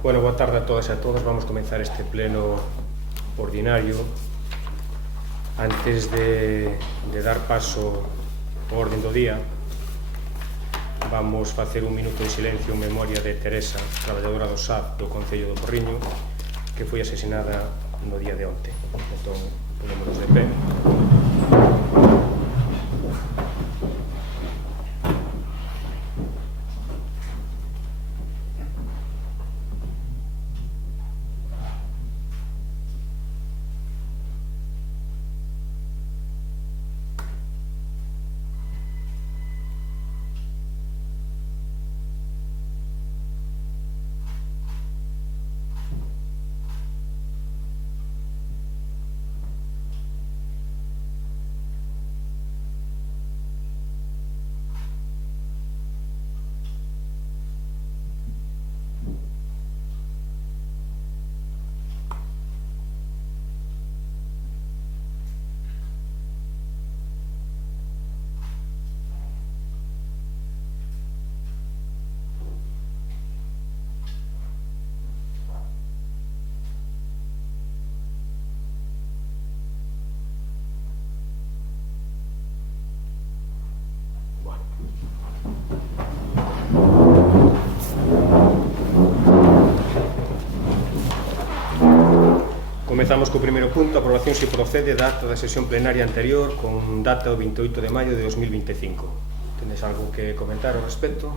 Bueno, boa tarde a todas e a todos. Vamos comenzar este pleno ordinario. Antes de dar paso ao orden do día, vamos facer un minuto de silencio en memoria de Teresa, traballadora do SAD do Concello do Porriño, que foi asesinada no día de onte. Entón, ponémonos de pé. Comezamos co primeiro punto, a aprobación se procede da acta da sesión plenaria anterior con data o 28 de maio de 2025. Tenes algo que comentar ao respecto?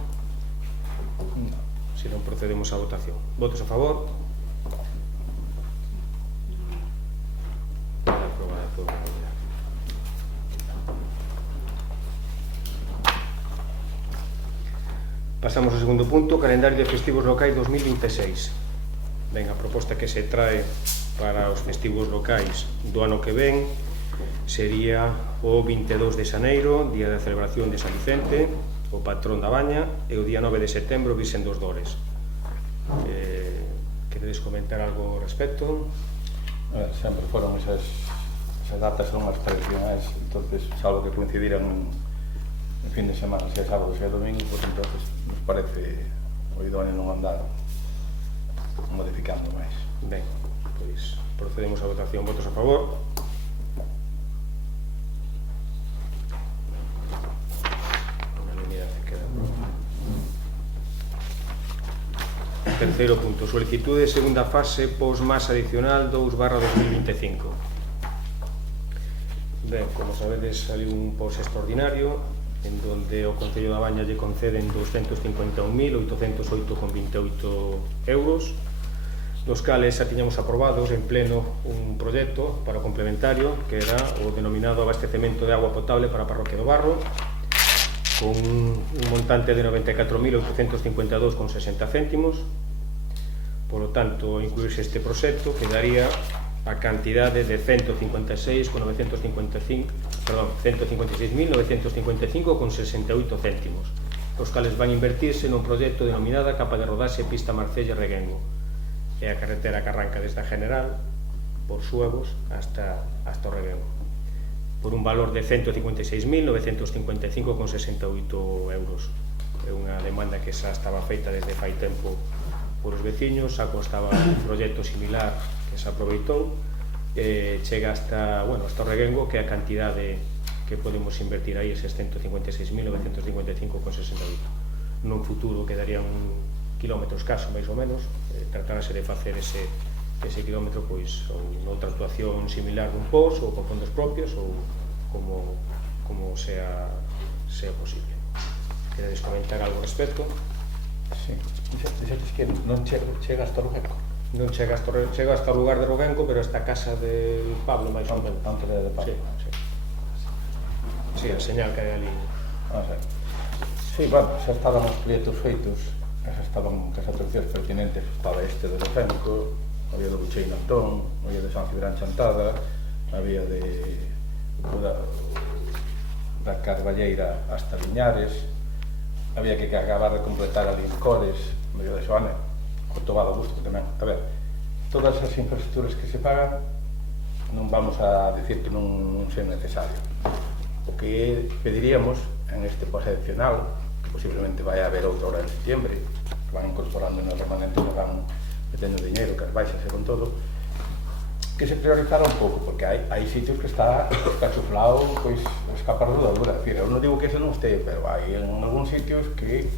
No. Se non, procedemos á votación. Votos a favor? Aprobada por unanimidade. Pasamos ao segundo punto, calendario de festivos locais 2026. Ben, a proposta que se trae para os festivos locais do ano que ven sería o 22 de xaneiro, día da celebración de San Vicente, o patrón da Baña, e o día 9 de setembro, Virxen dos Dores. Queredes comentar algo ao respecto? Sempre foron esas datas, son as tradicionais, entonces, salvo que coincidiran en fin de semana, se é sábado, se é domingo, pues entonces nos parece o idóneo non andar modificando máis. Ben, pois procedemos á votación. Votos a favor? Unanimidade, queda aprobado. Terceiro punto, solicitude de segunda fase pos-más adicional 2/2025. Ben, como sabedes, saliu un pos extraordinario en donde o Concello da Baña lle conceden 251.808,28 euros, dos cales xa tiñamos aprobados en pleno un proxecto para o complementario que era o denominado abastecemento de agua potable para a Parroquia do Barro, con un montante de 94.852,60 céntimos. Por lo tanto, ao incluirse este proxecto, quedaría a cantidade de 156.955,68 céntimos, os cales van invertirse nun proxecto denominada Capa de Rodaxe Pista Marcella-Reguengo. É a carretera que arranca desde a General por Suevos hasta o Reguengo, por un valor de 156.955,68 euros. É unha demanda que xa estaba feita desde fai tempo por os veciños, xa constaba un proxecto similar que se aproveitou, chega hasta o Reguengo, que é a cantidade que podemos invertir aí, eses 156.955,68. Nun futuro quedaría un kilómetro escaso, máis ou menos, tratarase de facer ese kilómetro pois ou noutra actuación similar dun pos ou con fondos propios ou como sea posible. Queredes comentar algo ao respecto? Sí. Dixetes que non chega hasta o Reguengo? Non chega hasta o lugar de Roguengo, pero esta casa de Pablo, máis ou menos. Antes de Pablo. Sí, a señal que hai ali. Sí, bueno, xa estaban os proxectos feitos, xa estaban as atraccións pertinentes, estaba este de Rocenco, había do Bucheino Antón, había de San Cibrán Chantada, había da Carballeira hasta Liñares, había que acabar de completar ali Cores, medio de Xoane, o Tobado Busto tamén. A ver, todas as infraestructuras que se pagan non vamos a decir que non sean necesario. O que pediríamos en este posicional, que posiblemente vai haber outra hora en septiembre, que van incorporando no remanente, que van teñen dinheiro, que as baixas e con todo, que se priorizara un pouco, porque hai sitios que está cachuflado, pois, escapar a rodadura. É dicir, eu non digo que eso non este, pero hai en algúns sitios que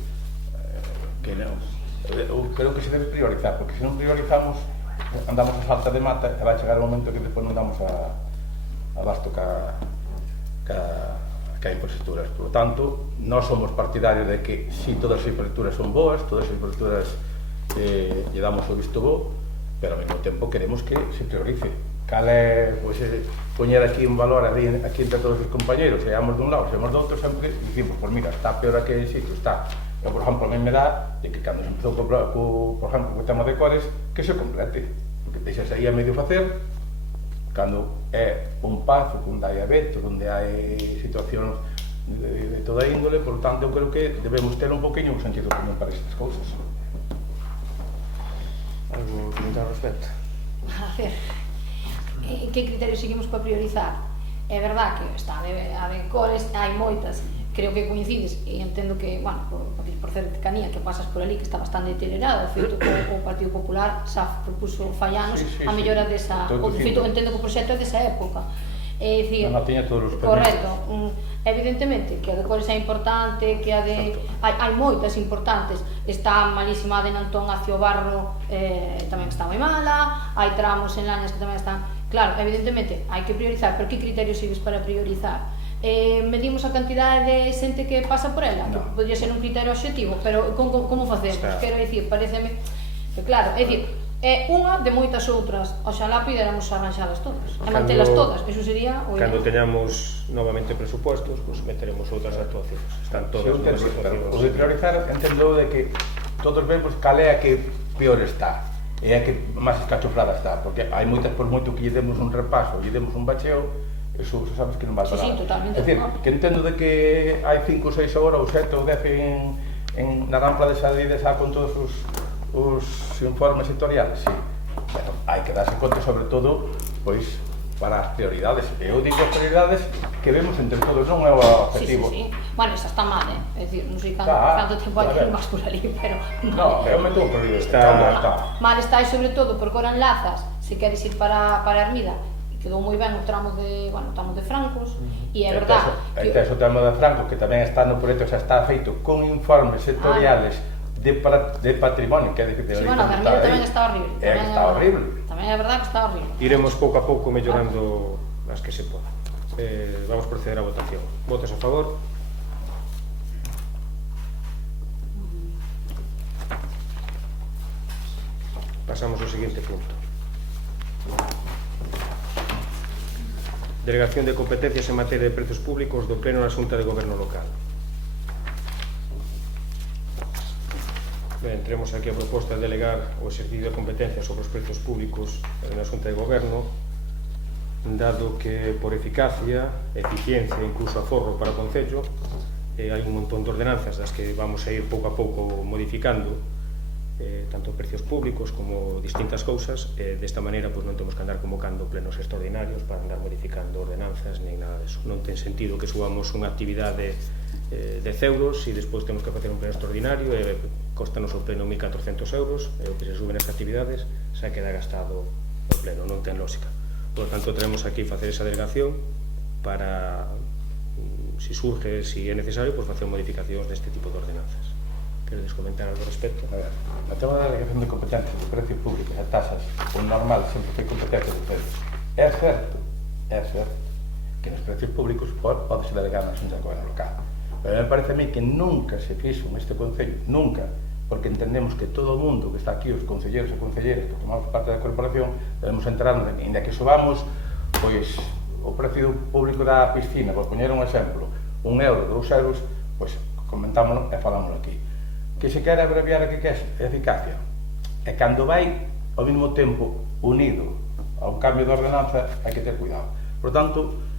non. Eu creo que se debe priorizar, porque se non priorizamos, andamos a falta de mata e vai chegar un momento que depois non damos abasto ca infraestructuras. Por lo tanto, nós somos partidarios de que si todas as infraestructuras son boas, todas as infraestructuras lle damos o visto bo, pero ao mesmo tempo queremos que se priorice. Cal é, pois, poñer aquí un valor aquí entre todos os compañeros, seamos dun lado, seamos do outro, sempre dicimos, pois mira, está peor aquele sitio, está. Eu, por exemplo, a mí me dá de que cando se empezou, por exemplo, co tema de cores, que se complete, porque deixas aí a medio facer, cando é un pazo, onde hai abeto, onde hai situacións de toda índole, por tanto, eu creo que debemos ter un poquinho un sentido común para estas cousas. Algo que comentar ao respecto? A ver, que criterios seguimos para priorizar? É verdad que está a de cores, hai moitas, creo que coincides, e entendo que, bueno, por cercanía que pasas por ali, que está bastante deteriorado, o feito que o Partido Popular xa propuso fai anos a mellora desa, o feito, entendo que o proxecto é desa época. É dicir, non tiña todos os permisos. correcto, evidentemente que a de cores é importante, que a de hai moitas importantes, está malísima a de Nantón hacia o Barro, tamén está moi mala, hai tramos en Lañas que tamén están, claro, evidentemente hai que priorizar, pero que criterios sigues para priorizar? Medimos a cantidade de xente que pasa por ela, que podría ser un criterio obxectivo, pero como facemos? Quero dicir, pareceme que claro, é dicir, é unha de moitas outras, oxalá pidéramos arranxalas todas e mantelas todas, eso sería o cando teñamos novamente presupuestos, pues meteremos outras actuacións, están todas nas situacións. O de priorizar, entendo de que todos vemos cal é a que peor está e a que máis escachoflada está, porque hai moitas, por moito que lle demos un repaso, lle demos un bacheo, eso sabes que non vai para nada. Sí, totalmente. É dicir, que entendo de que hai 5 ou 6 horas ou 7 ou 10 na rampla de salida xa con todos os informes sectoriales, sí, pero hai que darse conta sobre todo, pois, para as prioridades. Eu digo as prioridades que vemos entre todos, non é o objetivo. Sí. Bueno, esa está mal, é dicir, non sei canto tempo hai que ir máis por ali, pero no, eu meto un prioridade. Está mal, está e sobre todo porque ora enlazas, se queres ir para Ermida, quedou moi ben o tramo de, bueno, o tramo de Francos, e é verdad que o tramo de Francos, que tamén está no proxecto, xa está feito con informes sectoriales de patrimonio, que é difícil. Sí, bueno, a Ermida tamén está horrible. Está horrible. Tamén é verdad que está horrible. Iremos pouco a pouco mellorando as que se podan. Vamos proceder á votación. Votos a favor? Pasamos ao seguinte punto. Delegación de competencias en materia de prezos públicos do Pleno da Xunta de Goberno Local. Ben, entremos aquí a proposta de delegar o exercicio de competencias sobre os prezos públicos na Xunta de Goberno, dado que por eficacia, eficiencia e incluso aforro para o Concello, hai un montón de ordenanzas das que vamos a ir pouco a pouco modificando, tanto precios públicos como distintas cousas, desta maneira pois non temos que andar convocando plenos extraordinarios para andar modificando ordenanzas nin nada deso. Non ten sentido que subamos unha actividade de euros e despois temos que facer un pleno extraordinario e costanos o pleno 1.400 euros, e o que se suben estas actividades xa queda gastado o pleno, non ten lógica. Por lo tanto, traemos aquí facer esa delegación para, si surge, si é necesario, pues facer modificacións deste tipo de ordenanzas. Queredes comentar algo ao respecto? A ver, a tema da delegación de competencias de precios públicos e tasas, o normal sempre foi competencia de precios. É certo que nos precios públicos pode se delegar na Xunta de Goberno Local. Pero me parece a mí que nunca se fixo neste Concello, nunca, porque entendemos que todo o mundo que está aquí, os concelleiros e concelleiras que tomamos parte da corporación, debemos enterarnos, ainda que subamos, pois, o precio público da piscina, por poñer un exemplo, 1 euro, 2 euros, pois, comentámoslo e falámoslo aquí. Que se quere abreviar a que é eficacia, e cando vai ao mesmo tempo unido a un cambio de ordenanza, hai que ter cuidado. Por tanto,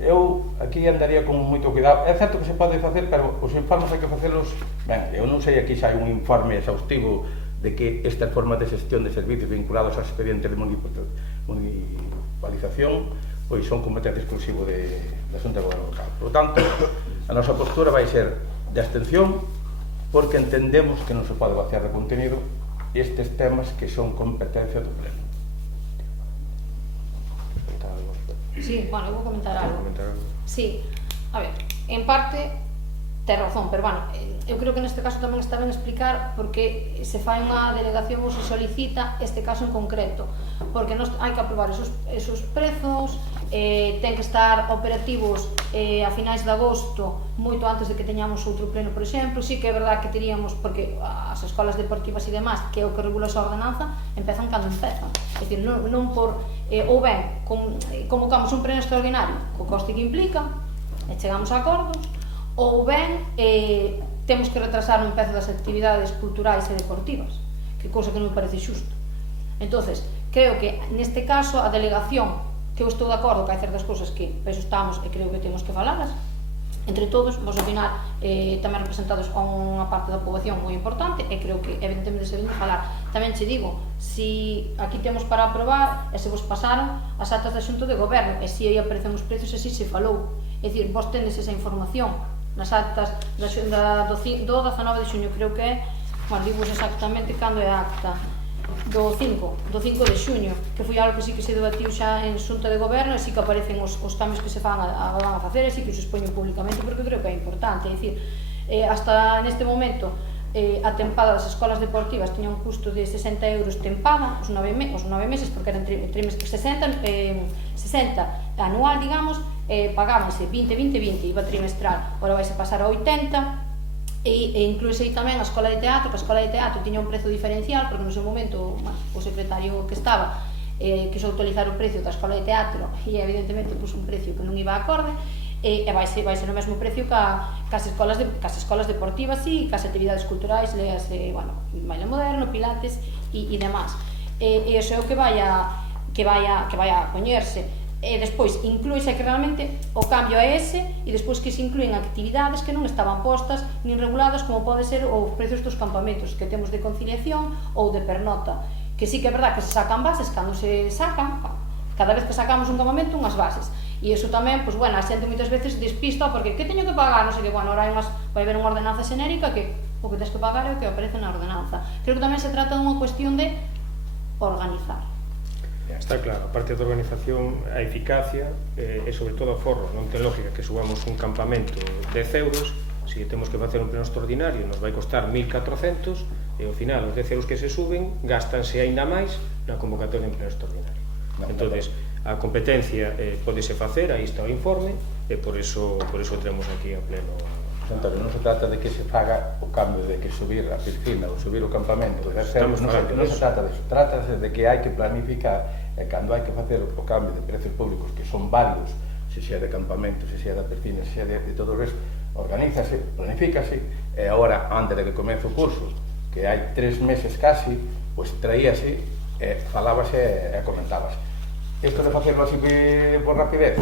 eu aquí andaría con moito cuidado. É certo que se pode facer, pero os informes hai que facelos ben. Eu non sei aquí se hai un informe exhaustivo de que estas formas de xestión de servicios vinculados ao expediente de municipalización pois son competencia exclusivo da Xunta de Goberno Local. Por tanto, a nosa postura vai ser de abstención, porque entendemos que non se pode vaciar de contenido estes temas que son competencia do Pleno. Sí, bueno, eu vou comentar algo. Sí, a ver, en parte ten razón, pero bueno, eu creo que neste caso tamén está ben explicar porque se fai unha delegación ou se solicita este caso en concreto, porque nos hai que aprobar esos prezos, ten que estar operativos a finais de agosto, moito antes de que teñamos outro pleno, por exemplo. Sí que é verdad que teríamos, porque as escolas deportivas e demás, que é o que regula esa ordenanza, empezan cando empezan, é dicir, non por ou ben convocamos un pleno extraordinario co coste que implica e chegamos a acordos, ou ben temos que retrasar o empezo das actividades culturais e deportivas, que cousa que non me parece xusto. Entonces, creo que neste caso a delegación, que eu estou de acordo que hai certas cousas que peso estamos e creo que temos que falalas entre todos, vos ao final tamén representados a unha parte da poboación moi importante, e creo que evidentemente se deben falar. Tamén che digo, si aquí temos para aprobar e se vos pasaron as actas da Xunta de Goberno e si aí aparecen os precios e si se falou, é dicir, vos tendes esa información nas actas do 19 de xuño, creo que é, bueno, digo exactamente cando é a acta, do 5 de xuño, que foi algo que sí que se debatiu xa en Xunta de Goberno, e sí que aparecen os cambios que se van a facer, e sí que os expoñen públicamente, porque creo que é importante. É dicir, hasta neste momento a tempada das escolas deportivas tiña un custo de 60 euros tempada, os 9 meses, porque eran trimestre 60 anual, digamos, pagábanse 20, iba trimestral, agora vai se pasar a 80, e incluíse aí tamén a escola de teatro, que a escola de teatro tiña un prezo diferencial, porque no seu momento o secretario que estaba quiso actualizar o precio da escola de teatro e evidentemente puso un precio que non iba acorde, e vai ser o mesmo precio que as escolas deportivas e que as actividades culturais, lease, bueno, baile moderno, pilates e demás. E iso é o que vai a poñerse. E despois incluíse que realmente o cambio é ese, e despois que se inclúen actividades que non estaban postas nin reguladas, como pode ser os precios dos campamentos que temos de conciliación ou de pernota, que sí que é verdad que se sacan bases cando se sacan, cada vez que sacamos un campamento, unhas bases, e iso tamén, pois, bueno, a xente moitas veces despista porque que teño que pagar, non sei que, bueno, ahora vai haber unha ordenanza xenérica que o que tens que pagar é o que aparece na ordenanza. Creo que tamén se trata dunha cuestión de organizar. Está claro, a parte da organización, a eficacia e sobre todo o forro. Non ten lógica que subamos un campamento 10 euros, se temos que facer un pleno extraordinario nos vai costar 1.400, e ao final os 10 euros que se suben gastanse aínda máis na convocatoria en pleno extraordinario. Entonces, a competencia podese facer, aí está o informe, e por eso traemos aquí a pleno. Antonio, non se trata de que se faga o cambio de que subir a piscina ou subir o campamento, non se trata de eso, trátase de que hai que planificar, e cando hai que facer o cambio de precios públicos, que son varios, se xa de campamento, se xa da piscina, se xa de todo o resto, organízase, planifícase, e agora, antes de que comece o curso, que hai 3 meses casi, pois traíase, falábase e comentábase. Isto de facerlo así por rapidez,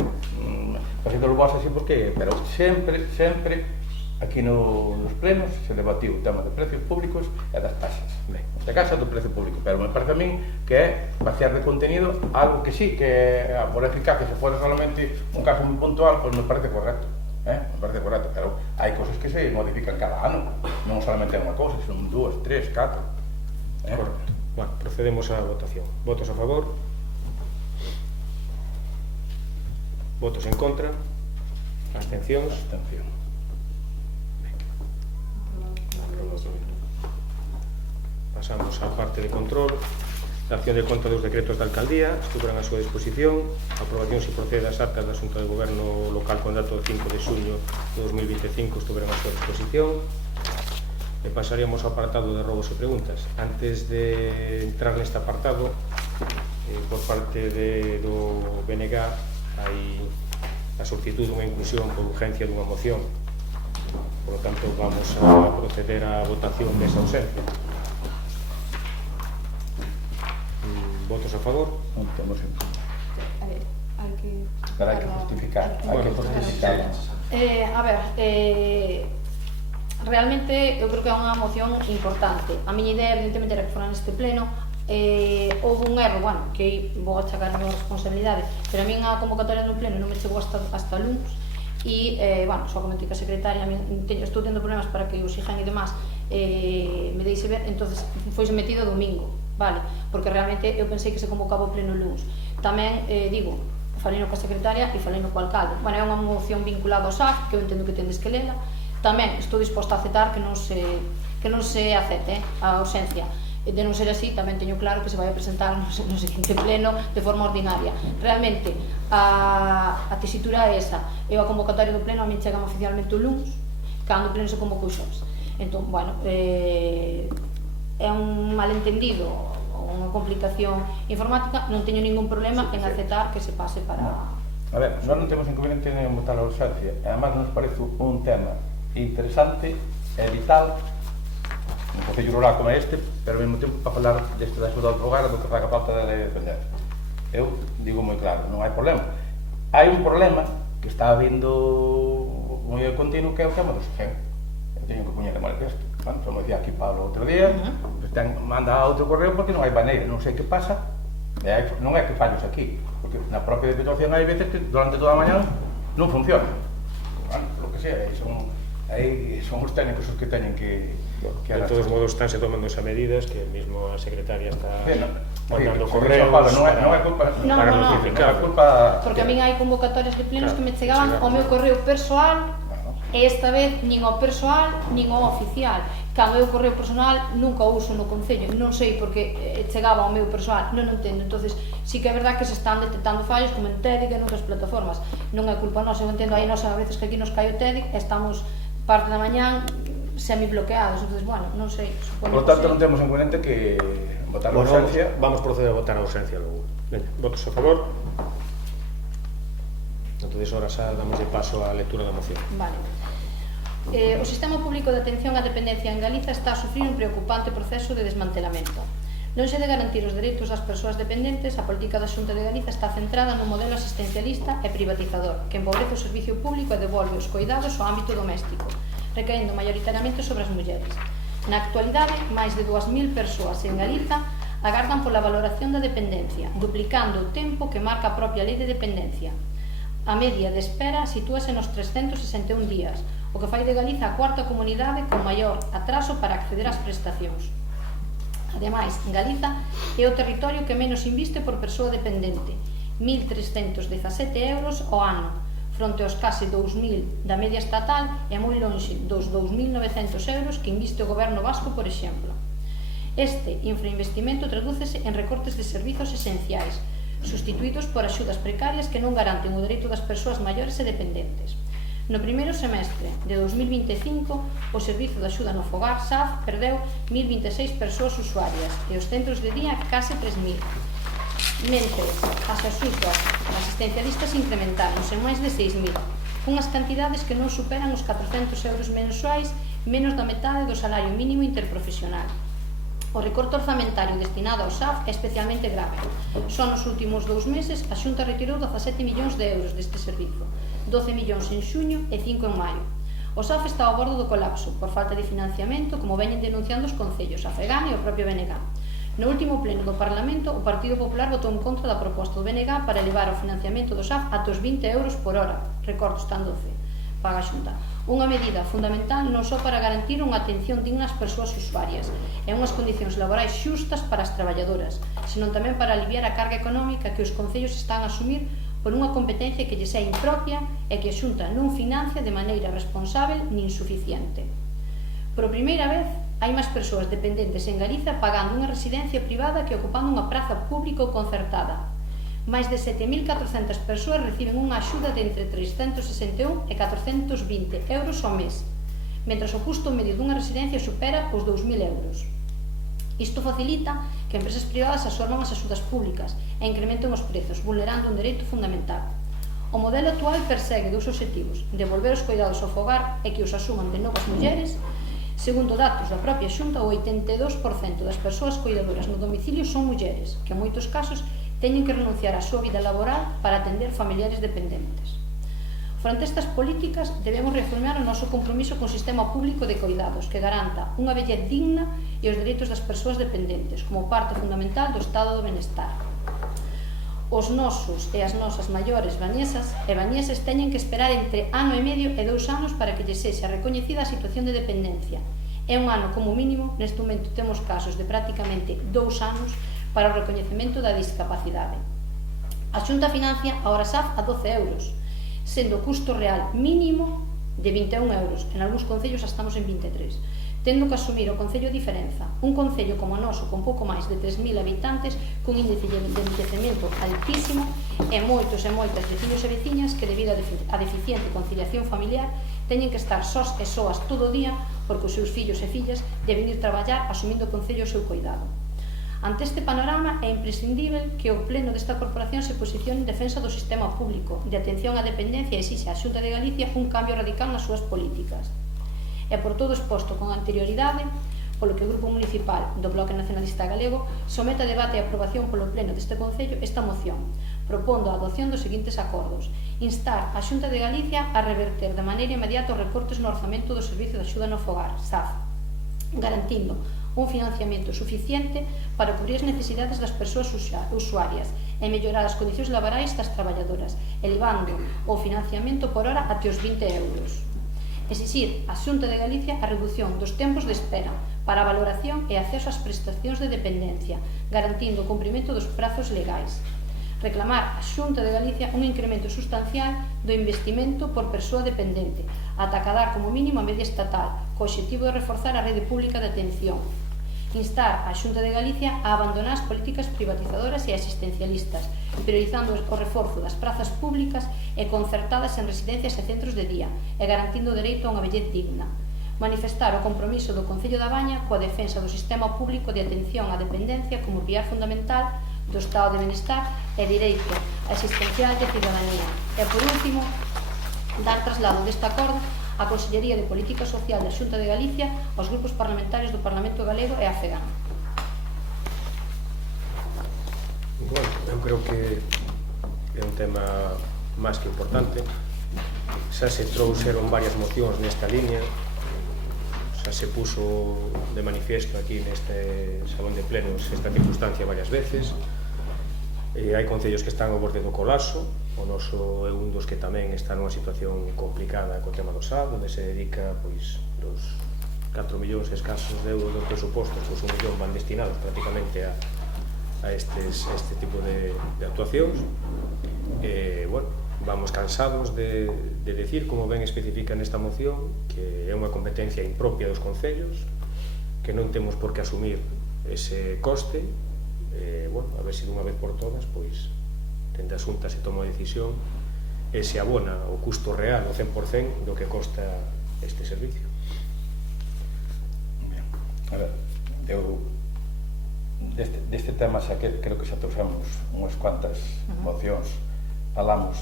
facéndolo vos así porque, pero sempre aquí nos plenos se debatiu o tema de precios públicos e das taxas. Neste caso do precio público, pero me parece a min que é vaciar de contenido algo que sí, que por eficacia, se fora solamente un caso moi puntual, pois me parece correcto. Me parece correcto, pero hai cosas que se modifican cada ano, non solamente unha cosa, son 2, 3, 4. Correcto. Bueno, procedemos á votación. Votos a favor? Votos en contra? Abstencións? Abstención. Pasamos á parte de control. La acción de conta dos decretos da alcaldía estuveran a súa disposición. A aprobación se procede das actas da Xunta de Goberno local con dato de 5 de xuño de 2025 estuveran a súa disposición. E pasaríamos ao apartado de robos e preguntas. Antes de entrar neste apartado, por parte do BNG hai a solicitud dunha inclusión por urgencia dunha moción. Por lo tanto, vamos a proceder á votación desa ausencia. Votos a favor? Non temos en conta. Hai que... Pero hai que justificar. A ver, realmente eu creo que é unha moción importante. A miña idea, evidentemente, era que fora neste pleno. Houve un erro, bueno, que vou achacar a miña responsabilidade, pero a min a convocatoria no pleno non me chegou hasta luns, e, bueno, só comentei que a secretaria estou tendo problemas para que o sigan e demás, me deixe ver, entonces foi metido domingo, vale, porque realmente eu pensei que se convocaba o pleno luns. Tamén, digo, falei no coa secretaria e falei no coa alcalde. Bueno, é unha moción vinculada ao SAF, que eu entendo que tendes que lela. Tamén estou disposta a aceptar que non se acepte a ausencia. De non ser así, tamén teño claro que se vai a presentar no seguinte pleno de forma ordinaria. Realmente, a tesitura é esa. Eu a convocatoria do pleno a min chegame oficialmente o luns, cando o pleno se convocou xoves. Entón, bueno, é un malentendido, unha complicación informática, non teño ningún problema en aceptar que se pase para... A ver, nós non temos inconveniente en votar a urgencia, e además nos parece un tema interesante e vital un concello rural como este, pero ao mesmo tempo para falar deste da axuda ao fogar do que faga falta de dependencia. Eu digo moi claro, non hai problema. Hai un problema que está habindo moi continuo, que é o tema do SOGEN. Eu teño que poñer de manifesto. Bueno, como dicía aquí Pablo outro día, manda outro correo porque non hai maneira, non sei que pasa. Non é que fallos aquí, porque na propia Diputación hai veces que durante toda a mañá non funciona. Bueno, lo que sea, son os técnicos os que teñen que de todos modos estánse tomando esas medidas que mesmo a secretaria está mandando correos non é culpa para notificar, porque a min hai convocatorias de plenos que me chegaban ao meu correo persoal e esta vez nin ao persoal nin ao oficial. Cando eu correo personal nunca o uso no concello, non sei porque chegaba ao meu persoal, non entendo. Entonces sí que é verdad que se están detectando fallos como en TEDIC e noutras plataformas. Non é culpa nosa, eu entendo aí nós a veces que aquí nos cae o TEDIC e estamos parte da mañán semi-bloqueados, entonces, bueno, non sei. Por tanto, non temos inconveniente que votar a urgencia. Vamos proceder a votar a urgencia logo. Votos a favor. Entonces, ahora xa damos de paso á lectura da moción. Vale. O sistema público de atención á dependencia en Galiza está a sufrir un preocupante proceso de desmantelamento. Non se de garantir os dereitos das persoas dependentes, a política da Xunta de Galiza está centrada nun modelo asistencialista e privatizador que empobrece o servicio público e devolve os coidados ao ámbito doméstico, recaendo maioritariamente sobre as mulleres. Na actualidade, máis de 2.000 persoas en Galiza agardan pola valoración da dependencia, duplicando o tempo que marca a propia lei de dependencia. A media de espera sitúase nos 361 días, o que fai de Galiza a cuarta comunidade con maior atraso para acceder ás prestacións. Ademais, Galiza é o territorio que menos inviste por persoa dependente, 1.317 euros ao ano, fronte aos case 2.000 da media estatal e moi lonxe dos 2.900 euros que inviste o goberno vasco, por exemplo. Este infrainvestimento tradúcese en recortes de servizos esenciais, sustituídos por axudas precarias que non garanten o dereito das persoas maiores e dependentes. No primeiro semestre de 2025, o Servizo de Axuda no Fogar, SAF, perdeu 1.026 persoas usuarias e os centros de día case 3.000. Mentre as axudas asistencialistas incrementaronse en máis de 6.000, unhas cantidades que non superan os 400 euros mensuais, menos da metade do salario mínimo interprofesional. O recorte orzamentario destinado ao SAF é especialmente grave. Só nos últimos 2 meses a Xunta retirou 17 millóns de euros deste servizo, 12 millóns en xuño e 5 en maio. O SAF está ao bordo do colapso por falta de financiamento, como veñen denunciando os concellos, a FEGAN e o propio BNG. No último pleno do Parlamento, o Partido Popular votou en contra da proposta do BNG para elevar o financiamento do SAF ata os 20 euros por hora, recorte están 12, paga a Xunta. Unha medida fundamental non só para garantir unha atención digna ás persoas usuarias e unhas condicións laborais xustas para as traballadoras, senón tamén para aliviar a carga económica que os concellos están a asumir por unha competencia que lles é impropia e que a Xunta non financia de maneira responsável nin suficiente. Por primeira vez, hai máis persoas dependentes en Galiza pagando unha residencia privada que ocupando unha praza pública ou concertada. Máis de 7.400 persoas reciben unha axuda de entre 361 e 420 euros ao mes, mentras o custo medio dunha residencia supera os 2.000 euros. Isto facilita que empresas privadas absorban as axudas públicas e incrementen os prezos, vulnerando un dereito fundamental. O modelo actual persegue 2 obxectivos: devolver os cuidados ao fogar e que os asuman de novas mulleres. Segundo datos da propia Xunta, o 82% das persoas cuidadoras no domicilio son mulleres, que en moitos casos teñen que renunciar á súa vida laboral para atender familiares dependentes. Fronte a estas políticas, debemos reformar o noso compromiso con o sistema público de coidados que garanta unha vellez digna e os dereitos das persoas dependentes como parte fundamental do estado do benestar. Os nosos e as nosas maiores bañesas e bañeses teñen que esperar entre ano e medio e 2 anos para que lles sexa recoñecida a situación de dependencia É un ano como mínimo, neste momento temos casos de prácticamente 2 anos para o recoñecemento da discapacidade. A Xunta financia a Orasaf a 12 euros, sendo o custo real mínimo de 21 euros, en algúns concellos estamos en 23, tendo que asumir o concello diferenza, un concello como o noso con pouco máis de 3.000 habitantes, cun índice de envellecemento altísimo e moitos e moitas veciños e veciñas que debido á deficiente conciliación familiar teñen que estar sós e soas todo o día porque os seus fillos e fillas deben ir traballar asumindo o concello o seu cuidado. Ante este panorama é imprescindível que o pleno desta corporación se posicione en defensa do sistema público de atención á dependencia e exixe á Xunta de Galicia un cambio radical nas súas políticas. E por todo exposto con anterioridade, polo que o Grupo Municipal do Bloque Nacionalista Galego somete a debate e aprobación polo pleno deste Concello esta moción, propondo a adopción dos seguintes acordos: instar a Xunta de Galicia a reverter de maneira inmediata os recortes no orzamento do Servicio de Axuda no Fogar, SAF, garantindo un financiamento suficiente para cubrir as necesidades das persoas usuarias e mellorar as condicións laborais das traballadoras, elevando o financiamento por hora até os 20 euros. Exixir á Xunta de Galicia a reducción dos tempos de espera para a valoración e acceso ás prestacións de dependencia, garantindo o cumprimento dos prazos legais. Reclamar á Xunta de Galicia un incremento sustancial do investimento por persoa dependente, ata acadar como mínimo a media estatal, co obxectivo de reforzar a rede pública de atención. Instar á Xunta de Galicia a abandonar as políticas privatizadoras e asistencialistas, priorizando o reforzo das prazas públicas e concertadas en residencias e centros de día, e garantindo o dereito a unha vellez digna. Manifestar o compromiso do Concello da Baña coa defensa do sistema público de atención á dependencia como pilar fundamental do estado de benestar e direito asistencial de cidadanía. E, por último, dar traslado deste acordo á Consellería de Política Social da Xunta de Galicia, aos grupos parlamentarios do Parlamento Galego e á FEGAN. Bueno, eu creo que é un tema máis que importante. Xa se trouxeron varias mocións nesta línea, xa se puso de manifiesto aquí neste salón de plenos esta circunstancia varias veces. Hai concellos que están ao borde do colapso. O noso é un dos que tamén está nunha situación complicada co tema do SAD, onde se dedica pois dos 4 millóns escasos de euros dos presupostos, pois 1 millón van destinados prácticamente a este tipo de actuacións. Bueno, vamos cansados de decir, como ben especifica nesta moción, que é unha competencia impropia dos concellos, que non temos por que asumir ese coste. Bueno, a ver se dunha vez por todas, pois dende a Xunta se toma a decisión e se abona o custo real, o 100% do que costa este servicio. Bien. A ver, eu deste tema xa que creo que xa trouxemos unhas cuantas mocións, falamos,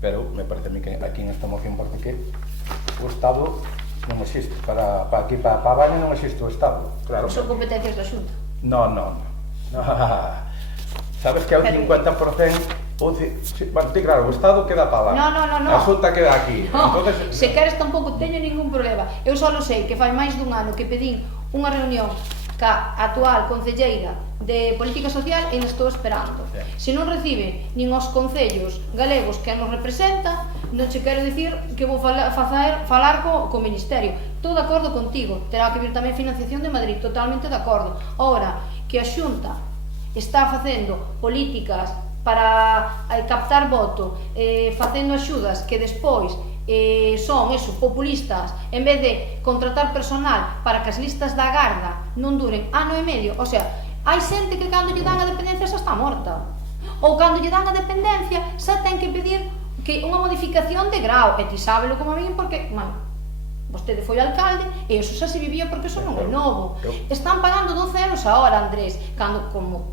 pero me parece a mí que aquí nesta moción porque que o Estado non existe, para aquí, para a Baña non existe o Estado. Claro. Son competencias da Xunta. Non. Sabes que é o 50%, bueno, ti claro, o Estado queda para lá. No. A Xunta queda aquí. No, entonces, se queres tampouco teño ningún problema. Eu só sei que fai máis dun ano que pedín unha reunión ca actual concelleira de Política Social e non estou esperando. Se non recibe nin os concellos galegos que nos representa, non che quero dicir que vou falar co Ministerio. Estou de acordo contigo, terá que vir tamén financiación de Madrid, totalmente de acordo. Ahora, que a Xunta está facendo políticas para captar voto, facendo axudas que despois son populistas, en vez de contratar personal para que as listas da Garda non duren ano e medio. O sea, hai xente que cando lle dan a dependencia xa está morta, ou cando lle dan a dependencia xa ten que pedir que unha modificación de grau, e ti sábelo como a mí porque, bueno, vostede foi alcalde e iso xa se vivía porque iso non é novo. Están pagando 12 euros a hora, Andrés, cando, como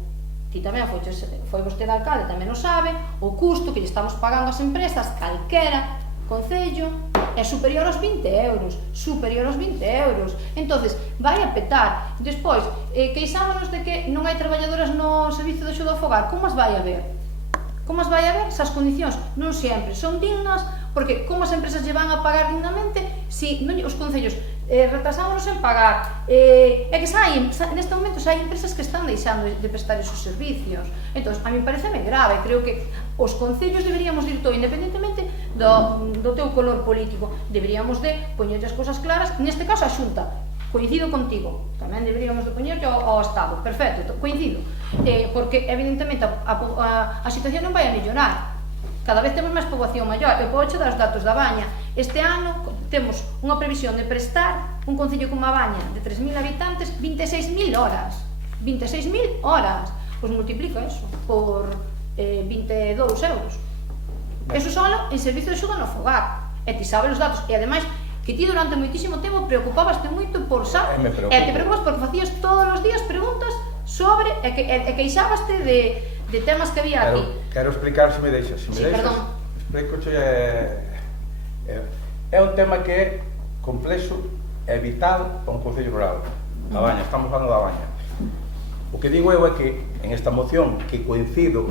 ti tamén foi vostede alcalde, tamén o sabe, o custo que lle estamos pagando ás empresas, calquera concello, é superior aos 20 euros, entonces vai a petar. Despois, queixámonos de que non hai traballadoras no servicio de axuda ao fogar. Como as vai a ver? Se as condicións non sempre son dignas, porque como as empresas lle van a pagar dignamente se os concellos retrasámonos en pagar, é que neste momento hai empresas que están deixando de prestar esos servicios. Entón, a mí pareceme grave, creo que os concellos deberíamos ir todo, independentemente do teu color político, deberíamos de poñer as cousas claras, neste caso a Xunta, coincido contigo, tamén deberíamos de poñerlle ao Estado, perfecto, coincido, porque evidentemente a situación non vai a mellorar, cada vez temos máis poboación maior. Eu podo dar os datos da Baña, este ano temos unha previsión de prestar un concello como a Baña de 3.000 habitantes 26.000 horas, 26.000 horas, pois multiplica eso por 22 euros, eso solo en servicio de axuda no fogar, e ti sabes os datos, e ademais que ti durante moitísimo tempo preocupabaste moito por saber, e te preocupas porque facías todos os días preguntas sobre, e queixabaste de temas que había aquí. Quero explicar, se me deixas, explico-che, é un tema que é complexo e vital para un concello rural, a Baña, estamos falando da Baña. O que digo eu é que en esta moción, que coincido,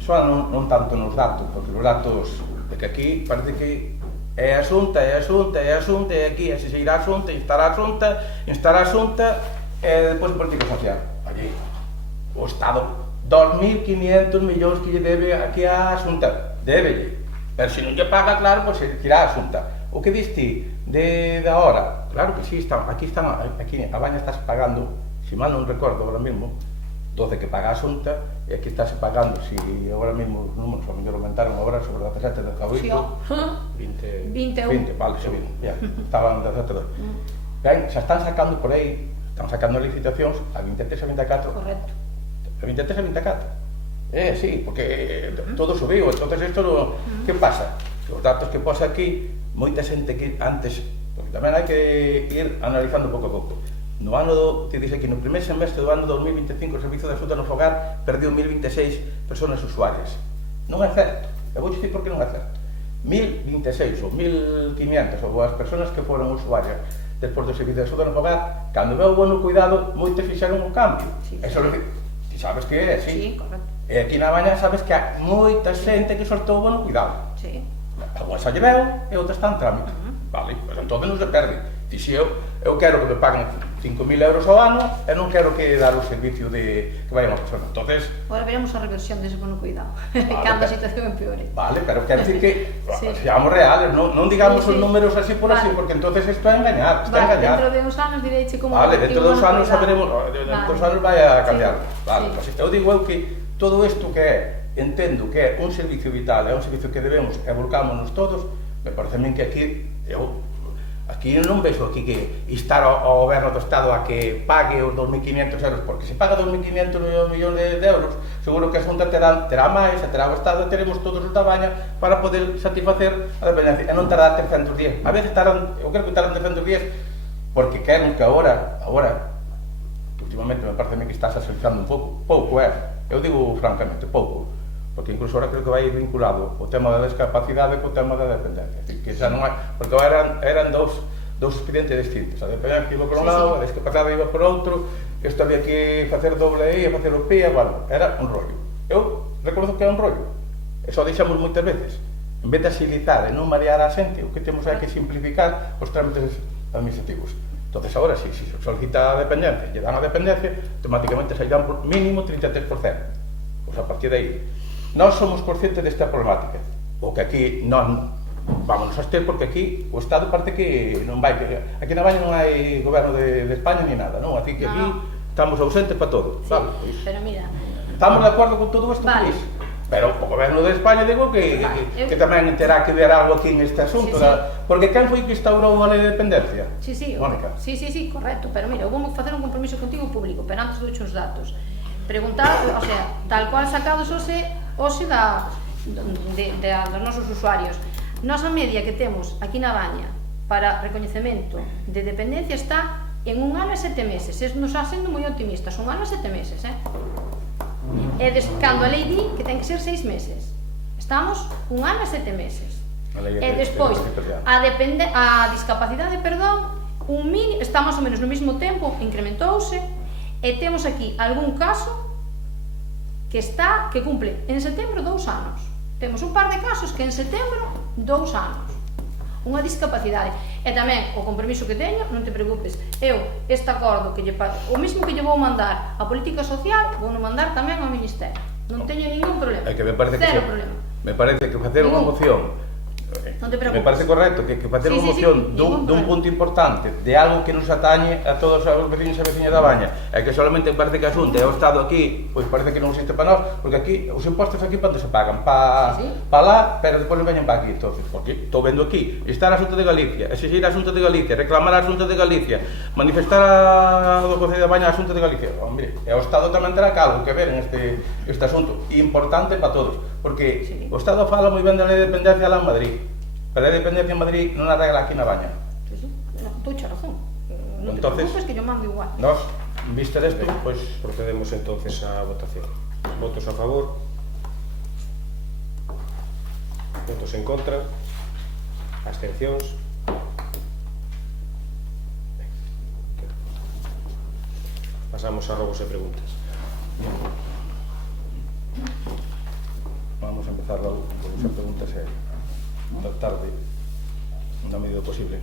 só non tanto nos datos, porque os datos de que aquí parece que é a Xunta, e aquí se irá a Xunta, instará a Xunta, e depois política social. Aquí, o Estado, 2.500 millóns que lle debe aquí a Xunta, débelle, pero se non lle paga, claro, pois se irá a Xunta. O que diste de ahora, claro que sí, aquí a Baña estás pagando, se mal non recordo agora mesmo, 12 que paga a Xunta, e aquí estás pagando, se agora mesmo os números a mellor aumentaron agora sobre 17 de cabrito, 20, vale, sí, ya, estaban 17. Ben, xa están sacando por aí, están sacando licitacións a 23 e 24. Correcto. A 23 e 24. Sí, porque todo subiu, entonces isto, que pasa? Os datos que pos aquí, moita xente que antes, porque tamén hai que ir analizando pouco a pouco. No ano, te dice aquí, no primer semestre do ano 2025 o Servicio de Axuda no Fogar perdiu 1026 personas usuarias. Non é certo, eu vou dicir porque non é certo. 1026 ou 1500 ou as personas que foron usuarias despois do Servicio de Axuda no Fogar, cando veu o bono cuidado, moitos fixeron un cambio. Eso lo ti sabes que é así. Sí, correcto. E aquí na Baña sabes que hai moita xente que soltou o bono cuidado. Sí. Algúas xa lle veu e outras están en trámite. Vale, pois entón non se perde. Dixi eu quero que me paguen 5.000 euros ao ano e non quero que dar o servicio de que vai a unha persona. Entonces, agora veremos a reversión dese bono cuidado, cando a situación empeore. Vale, pero quero dicir que seamos reales, non digamos os números así por así, porque entonces isto é engañar, está a engañar. Dentro de uns anos direiche como... Vale, dentro de uns anos saberemos, dentro de uns anos vai a cambiar. Vale, pois eu digo eu que todo isto que é, entendo que é un servicio vital, é un servicio que debemos e volcámonos todos, me parece a min que aquí non vexo aquí que instar ao goberno do Estado a que pague os 2.500 euros, porque se paga 2.500 millóns de euros, seguro que a Xunta terá máis, terá o Estado, e teremos todos os da Baña para poder satisfacer a dependencia, e non tardar 300 días. A veces eu creo que tardan 300 días, porque queren que agora, últimamente me parece a mí que estás acelizando un pouco, eu digo francamente, pouco, porque incluso ahora creo que vai vinculado o tema da discapacidade co tema da dependencia, que xa non hai, porque eran dous expedientes distintos, a dependencia iba por un lado, a discapacidade iba por outro, isto había que facer doble I, facer o PIA, bueno, era un rollo. Eu recordo que era un rollo, e só deixamos moitas veces, en vez de agilizar e non marear a xente, o que temos é que simplificar os trámites administrativos. Entonces, agora, se solicita a dependencia, lle dan a dependencia, automáticamente sairán por mínimo 33%. Pois a partir de aí, nós somos conscientes desta problemática, o que aquí non vamos a ter, porque aquí o Estado parte que non vai, aquí na Baña non hai goberno de España ni nada, non? Así que aquí estamos ausentes para todo, sí, vale? Pero mira, estamos de acordo con todo isto, vale. Pero o goberno de España digo que tamén terá que ver algo aquí neste asunto, porque quen foi que instaurou a lei de dependencia? Sí, Mónica. Sí, correcto, pero mira, vamos facer un compromiso contigo público, pero antes de os datos, preguntar, o sea, tal cual sacados hoxe dos nosos usuarios. Nosa media que temos aquí na Baña para recoñecemento de dependencia está en 1 ano e 7 meses. Nos está sendo moi optimistas, 1 ano e 7 meses, E cando a lei di que ten que ser 6 meses. Estamos 1 ano e 7 meses. E despois, a discapacidade, está máis ou menos no mesmo tempo, incrementouse, e temos aquí algún caso que cumple en setembro 2 anos. Temos un par de casos que en setembro 2 anos. unha discapacidade. E tamén, o compromiso que teño, non te preocupes, eu, este acordo, o mesmo que lle vou mandar a Política Social, vou mandar tamén ao Ministerio. Non teño ningún problema. É que me parece Cero problema. Me parece que facer unha moción, non te preocupes, me parece correcto que facer unha moción dun punto importante de algo que nos atañe a todos os veciños e veciñas da Baña, é que solamente parece que a Xunta e o Estado aquí, pois parece que non existe para nós, porque aquí os impostos aquí onde se pagan, para lá, pero depois non veñen para aquí. Entonces, porque estou vendo aquí, estar a Xunta de Galicia, exigir a Xunta de Galicia, reclamar a Xunta de Galicia, manifestar do Concello da Baña a Xunta de Galicia. Hombre, e o Estado tamén terá que algo que ver en este asunto importante para todos, porque o Estado fala moi ben da lei de dependencia lá en Madrid, pero a dependencia en Madrid non arregla aquí na Baña. Toucha razón. Non te preocupes que yo mando igual. Nos, viste desto, pois procedemos entonces á votación. Votos a favor, votos en contra, abstencións. Pasamos a robos e preguntas. Vamos a empezar logo con esa pregunta seria. Tratar de, na medida posible.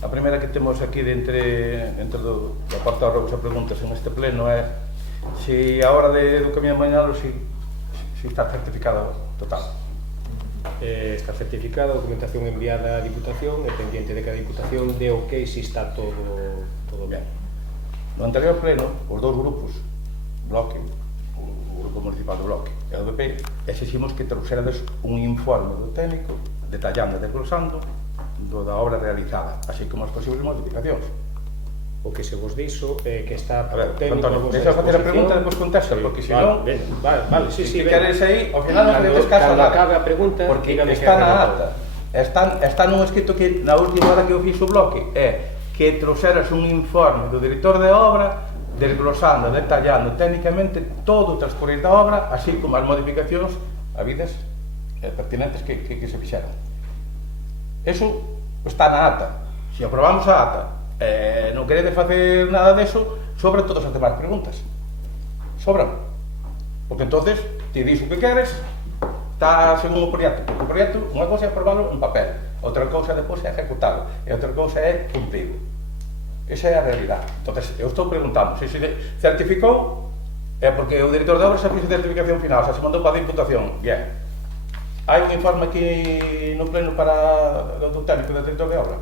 A primeira que temos aquí dentro do apartado robos e preguntas en este pleno é se a hora do camión mañana se está certificado total. Está certificada, a documentación enviada á Diputación e pendiente de que a Diputación dé ok se está todo ben. No anterior pleno, os dous grupos, Bloque, o Grupo Municipal do Bloque e o PP, exiximos que trouxerades un informe do técnico detallando e desglosando da obra realizada, así como as posibles modificacións. O que se vos dixo é que está a ver, técnico Antonio, deixa facer a pregunta e depois contesta, porque se non... Vale, sí, se queres aí, ao final non facedes caso a nada. Cando acabe a pregunta, porque está na ata, está nun escrito que na última hora que eu fixo o Bloque é que trouxeras un informe do director de obra desglosando, detallando técnicamente todo o transcurrir da obra, así como as modificacións habidas pertinentes que se fixeron. Eso está na ata. Se aprobamos a ata non queredes facer nada deso, sobran todas as demais preguntas. Sobran. Porque entonces te dis o que queres, está según o proxecto. Porque o proxecto, unha cousa é aprobalo en papel, outra cousa depois é ejecutalo, e outra cousa é cumprido. Esa é a realidade. Entonces, eu estou preguntando se certificou, é porque o director de obra xa fixe certificación final, xa se mandou para a Diputación. Bien. Hai un informe aquí no pleno para o técnico do director de obra?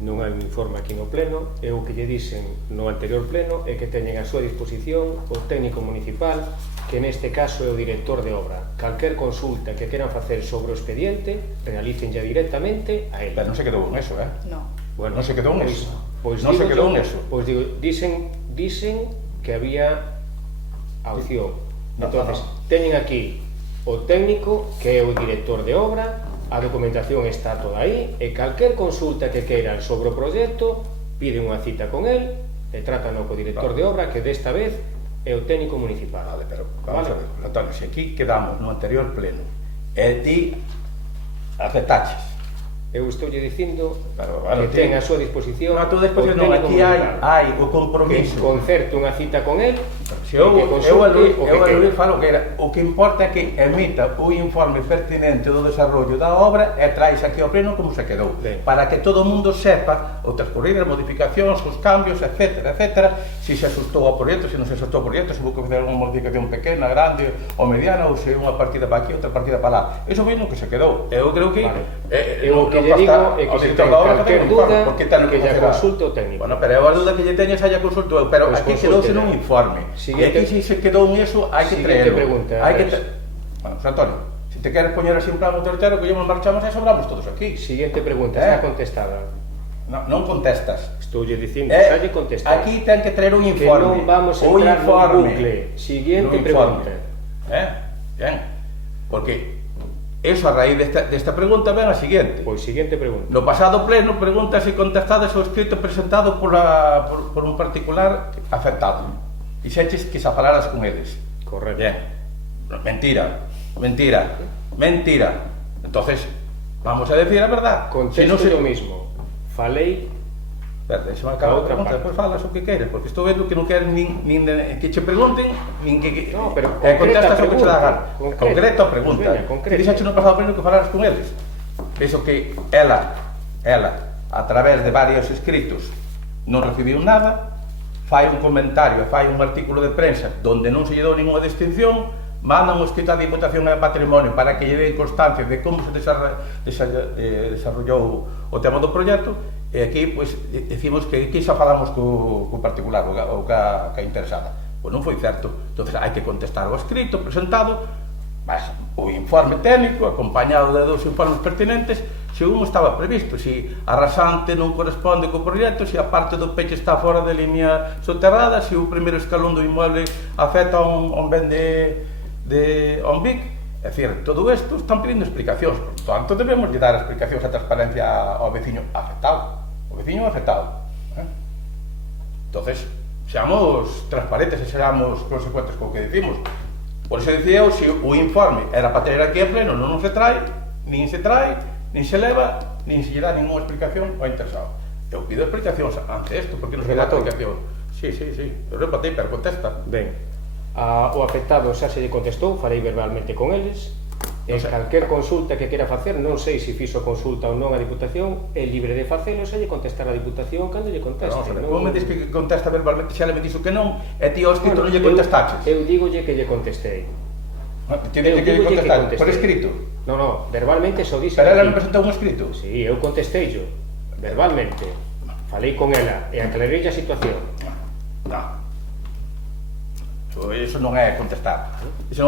Non hai un informe aquí no pleno, e o que lle dixen no anterior pleno é que teñen a súa disposición o técnico municipal, que neste caso é o director de obra. Calquer consulta que queran facer sobre o expediente, realicen ya directamente a él. Pero non se quedou en eso, No. Bueno, non se quedou en eso. Pois non se quedou en eso. Pois digo, dicen que había a opción. Entonces, teñen aquí o técnico, que é o director de obra, a documentación está toda aí, e calquer consulta que queiran sobre o proxecto, piden unha cita con él, e tratan co director de obra, que desta vez é o técnico municipal. Vale, pero vamos a ver, Antonio, se aquí quedamos no anterior pleno, e ti aceptaches. Eu estou lle dicindo que ten a súa disposición. A túa disposición non, aquí hai o compromiso. Que concerte unha cita con él. Se eu a Luís falo que era, o que importa é que emita o informe pertinente do desarrollo da obra e traes aquí ao pleno como se quedou, para que todo o mundo sepa o transcurrir as modificacións, os cambios, etcétera, se se asustou ao proxecto, se non se asustou ao proxecto, se vou que fazer unha modificación pequena, grande ou mediana, ou se unha partida para aquí, outra partida para lá. Eso foi no que se quedou. Eu creo que o que lle digo é que se ten calquer dúda que lle consulte o técnico. Bueno, pero a dúda que lle teñes hai a consulto eu, pero aquí quedouse nun informe. E aquí si se quedou en eso, hai que traerlo. Bueno, José Antonio, se te queres poñer así un plan autoritario, que yo marchamos e sobramos todos aquí. Siguiente pregunta, está contestada. Non contestas. Estou lle dicindo, xa lle contestou. Aquí ten que traer un informe. Que non vamos a entrar no bucle. Siguiente pregunta. Bien, porque eso a raíz desta pregunta ven a seguinte. Pois siguiente pregunta. No pasado pleno pregunta se contestades o escrito presentado por un particular afectado. E xa eches que se falaras con eles. Correcto. Bien. Mentira. Entonces, vamos a decir a verdad. Contesto yo mismo. Falei. Espera, se me acaba a pregunta, depois falas o que queres, porque estou vendo que non queres nin que che pregunten, nin que... No, pero contestas o que che dá gana. Concreta a pregunta. Ti dixaxe no pasado pleno que falaras con eles. Penso que ela, a través de varios escritos, non recibiu nada, fai un comentario, fai un artículo de prensa donde non se lle dou ninguna distinción, manda un escrito á Diputación de Patrimonio para que lle den constancia de como se desarrollou o tema do proxecto, e aquí, pois, decimos que aquí xa falamos co particular, ou ca interesada. Pois non foi certo. Entón, hai que contestar o escrito presentado, o informe técnico, acompañado de 2 informes pertinentes, según estaba previsto, se a rasante non corresponde co proxecto, se a parte do peche está fora de línea soterrada, se o primeiro escalón do inmueble afecta a un ben de un BIC. É dicir, todo isto están pedindo explicacións, por tanto debemos de dar explicacións a transparencia ao veciño afectado. Entonces, seamos transparentes e seamos consecuentes co que decimos. Por iso dicía eu, se o informe era para ter aquí a pleno, non se trae, nin se leva, nin se lle dá ninguna explicación ao interesado. Eu pido explicacións ante isto, porque non se dá explicación. Sí, eu repatei, pero contesta. Ben, o afectado xa se lle contestou, farei verbalmente con eles, e calquer consulta que quera facer, non sei se fixo consulta ou non a Diputación, é libre de facelo, xa lle contestar a Diputación cando lle conteste. Como me dis que contesta verbalmente, xa le me dixo que non, e ti ao escrito non lle contestaches? Eu digolle que lle contestei. Tiene que lle contestar, por escrito? Non, verbalmente xo dixo. Pero ela me presentou un escrito? Si, eu contestei verbalmente. Falei con ela e aclarei a situación. Non. Iso non é contestar. Se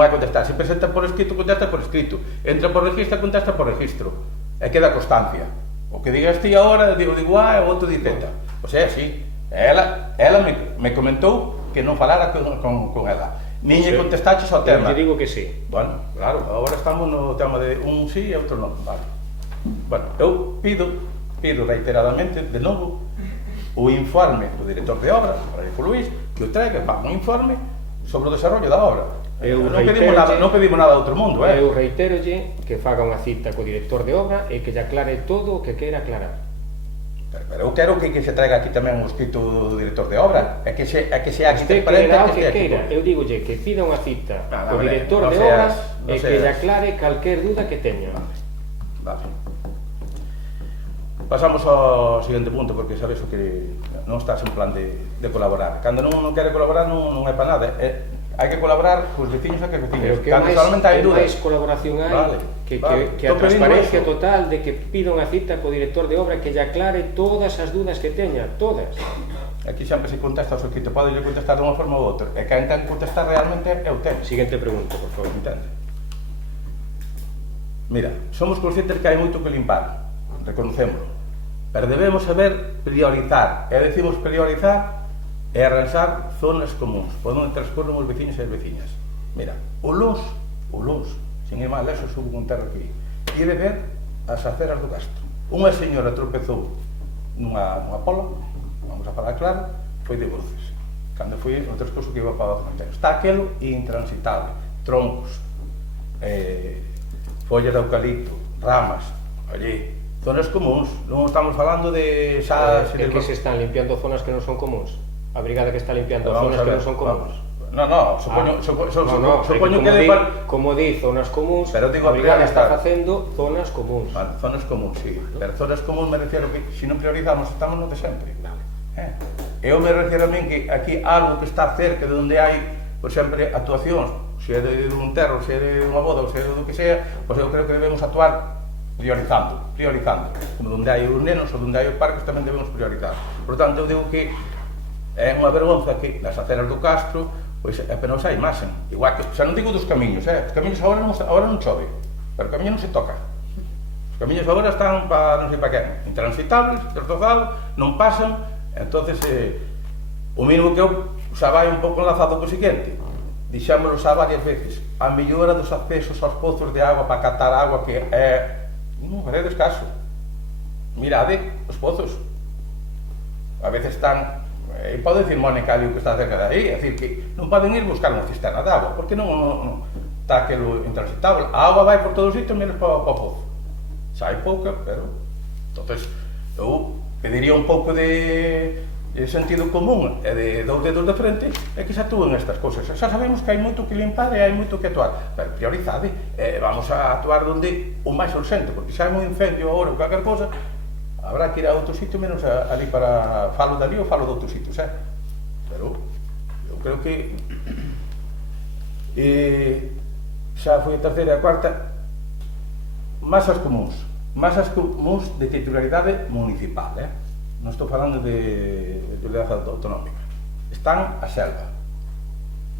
presenta por escrito, contesta por escrito. Entra por registro, contesta por registro. E queda constancia. O que digas ti agora, digo A, e o outro di Z. Pois é así. Ela me comentou que non falara con ela. Nin lle contestaches ao tema. Eu te digo que sí. Bueno, claro, agora estamos no tema de un sí e outro non. Vale. Bueno, eu pido reiteradamente, de novo, o informe do director de obra, Raifo Luís, que o traiga para un informe sobre o desarrollo da obra. Non pedimos nada a outro mundo, Eu reiterolle que faga unha cita co director de obra e que lle aclare todo o que queira aclarar. Pero eu quero que se traiga aquí tamén o escrito do director de obra, e que sea aquí transparente. Eu digolle que pida unha cita co director de obra e que lle aclare calquer duda que teña. Vale. Pasamos ao seguinte punto, porque sabes que non estás en plan de colaborar. Cando non quere colaborar non é para nada. Hai que colaborar cos veciños e cos veciños. Cando solamente hai dudas. Que máis colaboración hai que a transparencia total de que pida unha cita co director de obra que lle aclare todas as dudas que teña, todas. Aquí sempre se contesta o escrito, pode lle contestar de unha forma ou outra. E quen ten que contestar realmente é o ten. Siguiente pregunta, por favor. Entende? Mira, somos conscientes que hai moito que limpar, reconocémoslo. Pero debemos saber priorizar, e decimos priorizar e arranxar zonas comuns por onde transcorren os veciños e as veciñas. Mira, o Luns, sin ir mal, eso subo un terro aquí, e de ver as aceras do Castro. Unha señora tropezou nunha pola, vamos a falar claro, foi de bruces. Cando foi o transcurso que iba para o cementerio. Está aquelo intransitable, troncos, follas de eucalipto, ramas, allí. Zonas comuns, non estamos falando de xa... É que se están limpiando zonas que non son comuns. A brigada que está limpiando zonas que non son comuns. Supoño que... Como di, zonas comuns, a brigada está facendo zonas comuns. Zonas comuns, sí. Pero zonas comuns me refiero que, se non priorizamos, estamos no de sempre. Eu me refiero a min que aquí algo que está cerca de onde hai, por sempre, actuacións, se é de un terro, se é de unha boda, se é do que sea, pois eu creo que debemos actuar priorizando, como onde hai os nenos ou onde hai os parques tamén debemos priorizar. Por tanto, eu digo que é unha vergonza que nas aceras do Castro pois é penosa a imaxe. Igual que, xa non digo dos camiños, os camiños agora non chove, pero o camiño non se toca. Os camiños agora están para non sei para que, intransitables, destrozados, non pasan, entonces o mínimo que eu xa vai un pouco enlazado co seguinte. Dixámoslo xa varias veces, a mellora dos accesos aos pozos de agua para catar agua que é non faredes caso. Mirade os pozos. A veces están, pode dicir Mónica ali o que está cerca de aí, é dicir que non poden ir buscar unha cisterna de agua, porque non está aquilo intransitable. A agua vai por todos os sitios menos para o pozo. Xa hai pouca, pero... Entonces, eu pediría un pouco de E o sentido común e de dous dedos de frente é que se actúen estas cousas. Xa sabemos que hai moito que limpar e hai moito que actuar, pero priorizade, vamos a actuar donde o máis urxente, porque se hai un incendio agora ou calquer cosa, habrá que ir a outro sitio menos ali para falo dali ou falo de outros sitios, pero eu creo que xa foi a terceira e a cuarta. Masas comuns de titularidade municipal, non estou falando de titularidade autonómica. Están a selva.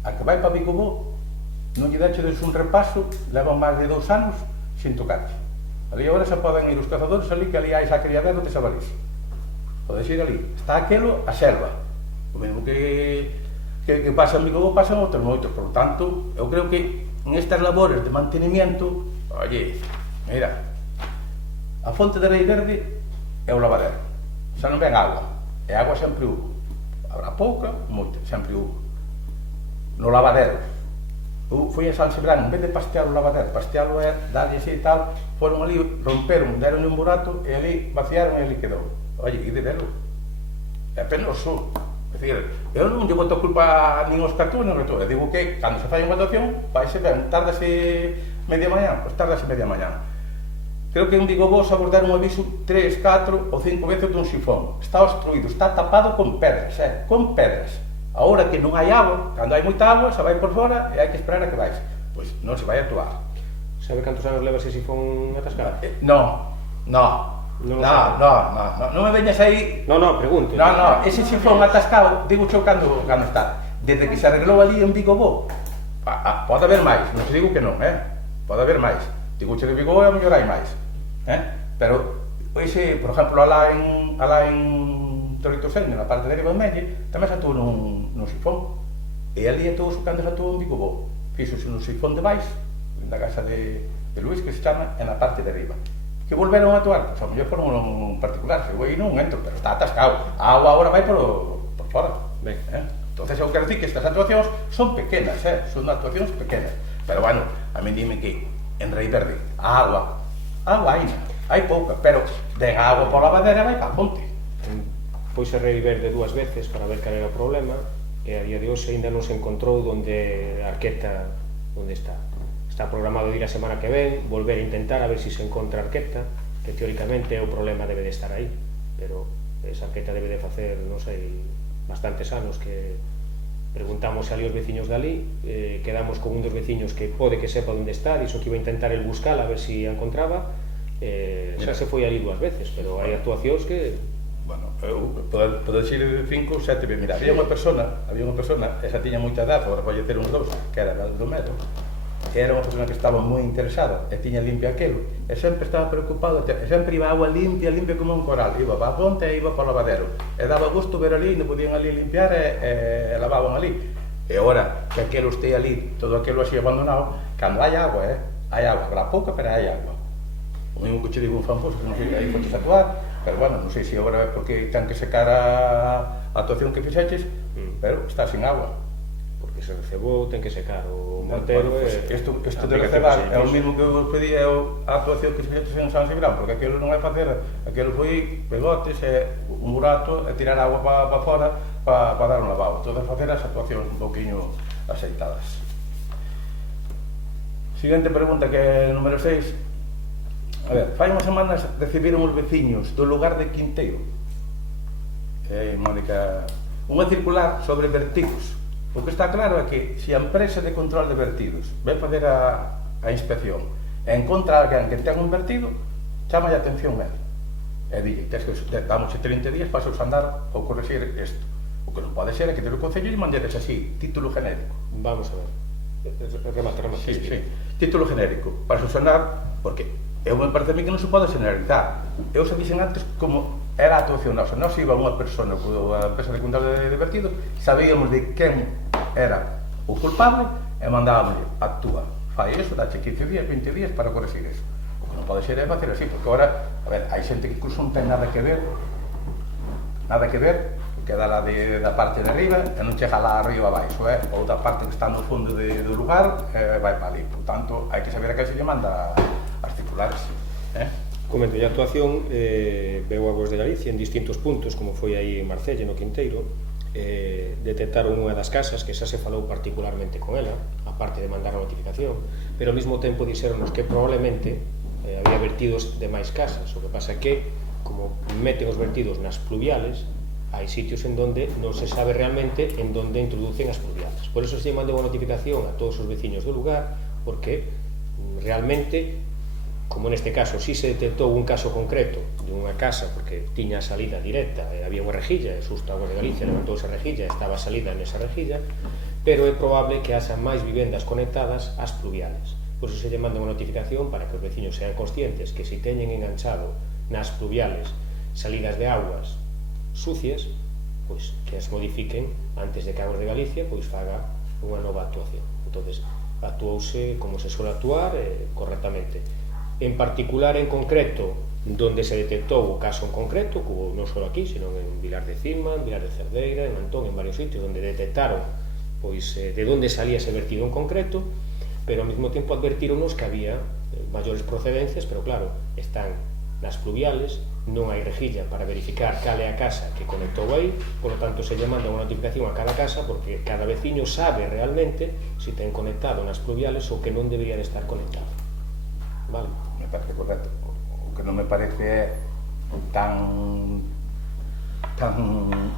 A que vai para Bicobó non lle dachedes un repaso, levan máis de 2 anos sin tocarse. Ali agora xa poden ir os cazadores ali, que ali hai xa criadero de xabalís. Podes ir ali. Está aquelo a selva. O mesmo que pasa en Bicobó, pasan outros moitos. Por tanto, eu creo que en estas labores de mantenimiento, oye, mira, a fonte de Rei Verde é o lavadero. Xa non ven agua, e agua sempre hubo. Habrá pouca, moita, sempre hubo. No lavadero, foi en San Sebrán, en vez de pastear o lavadero, pastealo é darlle así e tal, foron ali, romperon, deron un burato, e ali vaciaron e ali quedou. Oye, e de velo, é penoso. É dicir, eu non lle boto culpa nin aos cartúns, nin reto. Eu digo que, cando se fai unha actuación, vaise ben, tárdase media mañá, pois tárdase media mañá. Creo que en Bicobó xa vos deron un aviso 3, 4 ou 5 veces dun sifón. Está obstruído, está tapado con pedras, con pedras. Agora que non hai agua, cando hai moita agua, xa vai por fora e hai que esperar a que vais. Pois non se vai a actuar. Sabe cantos anos leva ese sifón atascado? Non me veñas aí... No, pregunto. No, ese sifón atascado, digo xo cando está. Desde que se arreglou ali en Bicobó, pode haber máis, non se digo que non, pode haber máis. Digo xo de Bicobó e a mellor hai máis. Pero, ese, por exemplo, alá en Toritoseño, na parte de arriba do Melle, tamén se atuou nun sifón. E ali é todo cando se atuou en Bicobó. Fíxose nun sifón de baix, na casa de Luís, que se chama, e na parte de arriba. Que volveron a actuar, pois a mellor foron un particular, se eu aí non entro, pero está atascado. A agua agora vai por fora. Ben. Entonces eu quero dicir que estas actuacións son pequenas, son actuacións pequenas. Pero bueno, a mí dime que en Rei Verde, a agua hai pouca, pero den a agua por lavadera vai para a fonte. Pois a Rei Verde 2 veces para ver cal era o problema, e a día de hoxe ainda non se encontrou onde a arqueta onde está. Está programado ir a semana que ven, volver a intentar a ver se se encontra a arqueta, que teóricamente o problema debe de estar aí, pero esa arqueta debe de facer, non sei, bastantes anos que preguntamos ali aos veciños dali, quedamos con un dos veciños que pode que sepa onde está, dixo que iba a intentar el buscala a ver se a encontraba, xa se foi ali 2 veces, pero hai actuacións que... Bueno, podo dicir 5 ou 7 veces. Mira, había unha persona, esa tiña moita edad, agora pode ter uns 2, que era Baldomero, que era unha persona que estaba moi interesada e tiña limpio aquelo, e sempre estaba preocupado, e sempre iba agua limpia como un coral, iba para a fonte e iba para o lavadero, e daba gusto ver ali, non podían ali limpiar e lavaban ali. E agora que aquelo este ali, todo aquelo así abandonado, cando hai agua, habrá pouca, pero hai agua. O mesmo que che digo un famoso, que non sei, aí fotes actuar, pero bueno, non sei se agora é porque ten que secar a actuación que fixeches, pero está sin agua. Porque se recebou, ten que secar o mortero. Isto de recebar é o mesmo que eu pedí a actuación que fixeches en San Sebrán, porque aquilo non é facer, aquilo foi pegotes e un burato e tirar agua para fora para dar un lavabo. Todas facer as actuacións un poquinho aceitadas. Seguinte pregunta, que é o número 6. A ver, fai unhas semanas recibiron os veciños do lugar de Quinteiro, Mónica, unha circular sobre vertidos. O que está claro é que se a empresa de control de vertidos ven fazer a inspección e encontra alguén que ten un vertido, chama a atención a él e dille, damos 30 días para subsanar ou corregir isto. O que non pode ser é que o Concello lle mandedes así, título genérico. Vamos a ver, remate. Sí, título genérico, para subsanar, porque eu me parece a mí que non se pode generalizar. Eu xa dixen antes como era a actuación nosa. Nós iba unha persona coa empresa de control de vertido, sabíamos de quen era o culpable e mandábamos, actúa, fai iso, dache 15 días, 20 días para corregir iso. O que non pode ser é facer así, porque agora, a ver, hai xente que incluso non ten nada que ver, queda lá da parte de arriba e non chega lá arriba abaixo, ou da parte que está no fundo do lugar vai para ali. Por tanto, hai que saber a que se lle manda as circulares. Comento, a actuación veu a Voz de Galicia en distintos puntos, como foi aí en Marcelle, no Quinteiro. Detectaron unha das casas que xa se falou particularmente con ela, aparte de mandar a notificación, pero ao mesmo tempo dixeronnos que probablemente había vertidos de máis casas. O que pasa que, como meten os vertidos nas pluviales, hai sitios en donde non se sabe realmente en donde introducen as pluviales. Por eso se mandou unha notificación a todos os veciños do lugar, porque realmente, como neste caso, si se detectou un caso concreto de unha casa porque tiña a salida directa, había unha rejilla, e xusto a Voz de Galicia levantou esa rejilla, estaba a salida nesa rejilla, pero é probable que haxa máis vivendas conectadas ás pluviales. Por iso se lle manda unha notificación para que os veciños sean conscientes que se teñen enganchado nas pluviales salidas de augas sucias, pois que as modifiquen antes de que a Voz de Galicia pois faga unha nova actuación. Entonces, actuouse como se suele actuar correctamente. En particular, en concreto, donde se detectou o caso en concreto, que non só aquí, sino en Vilar de Cima, en Vilar de Cerdeira, en Antón, en varios sitios, donde detectaron pois de onde salía ese vertido en concreto, pero ao mesmo tempo advertíronos que había maiores procedencias, pero claro, están nas pluviales, non hai rejilla para verificar cal é a casa que conectou aí, polo tanto se lle manda unha notificación a cada casa, porque cada veciño sabe realmente se ten conectado nas pluviales ou que non debería de estar conectado. Vale? Me parece correcto. O que non me parece é tan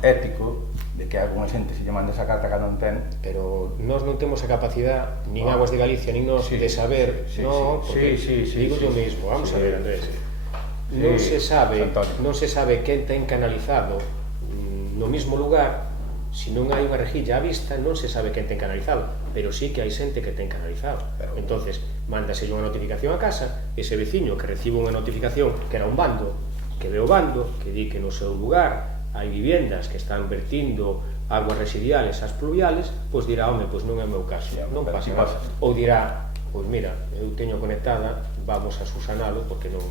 ético de que algunha xente se lle manda esa carta que non ten, pero nós non temos a capacidade, nin Aguas de Galicia, nin nós, de saber, porque digo yo mismo, vamos a ver, Andrés, non se sabe quen ten canalizado no mismo lugar. Se non hai unha rejilla á vista, non se sabe quen ten canalizado, pero sí que hai xente que ten canalizado. Entonces, mándase unha notificación a casa, ese veciño que recibe unha notificación que era un bando, que ve o bando, que di que no seu lugar hai vivendas que están vertindo aguas residuales ás pluviales, pois dirá, home, pois non é o meu caso, non pasa nada. Ou dirá, pois mira, eu teño conectada, vamos a susanalo porque non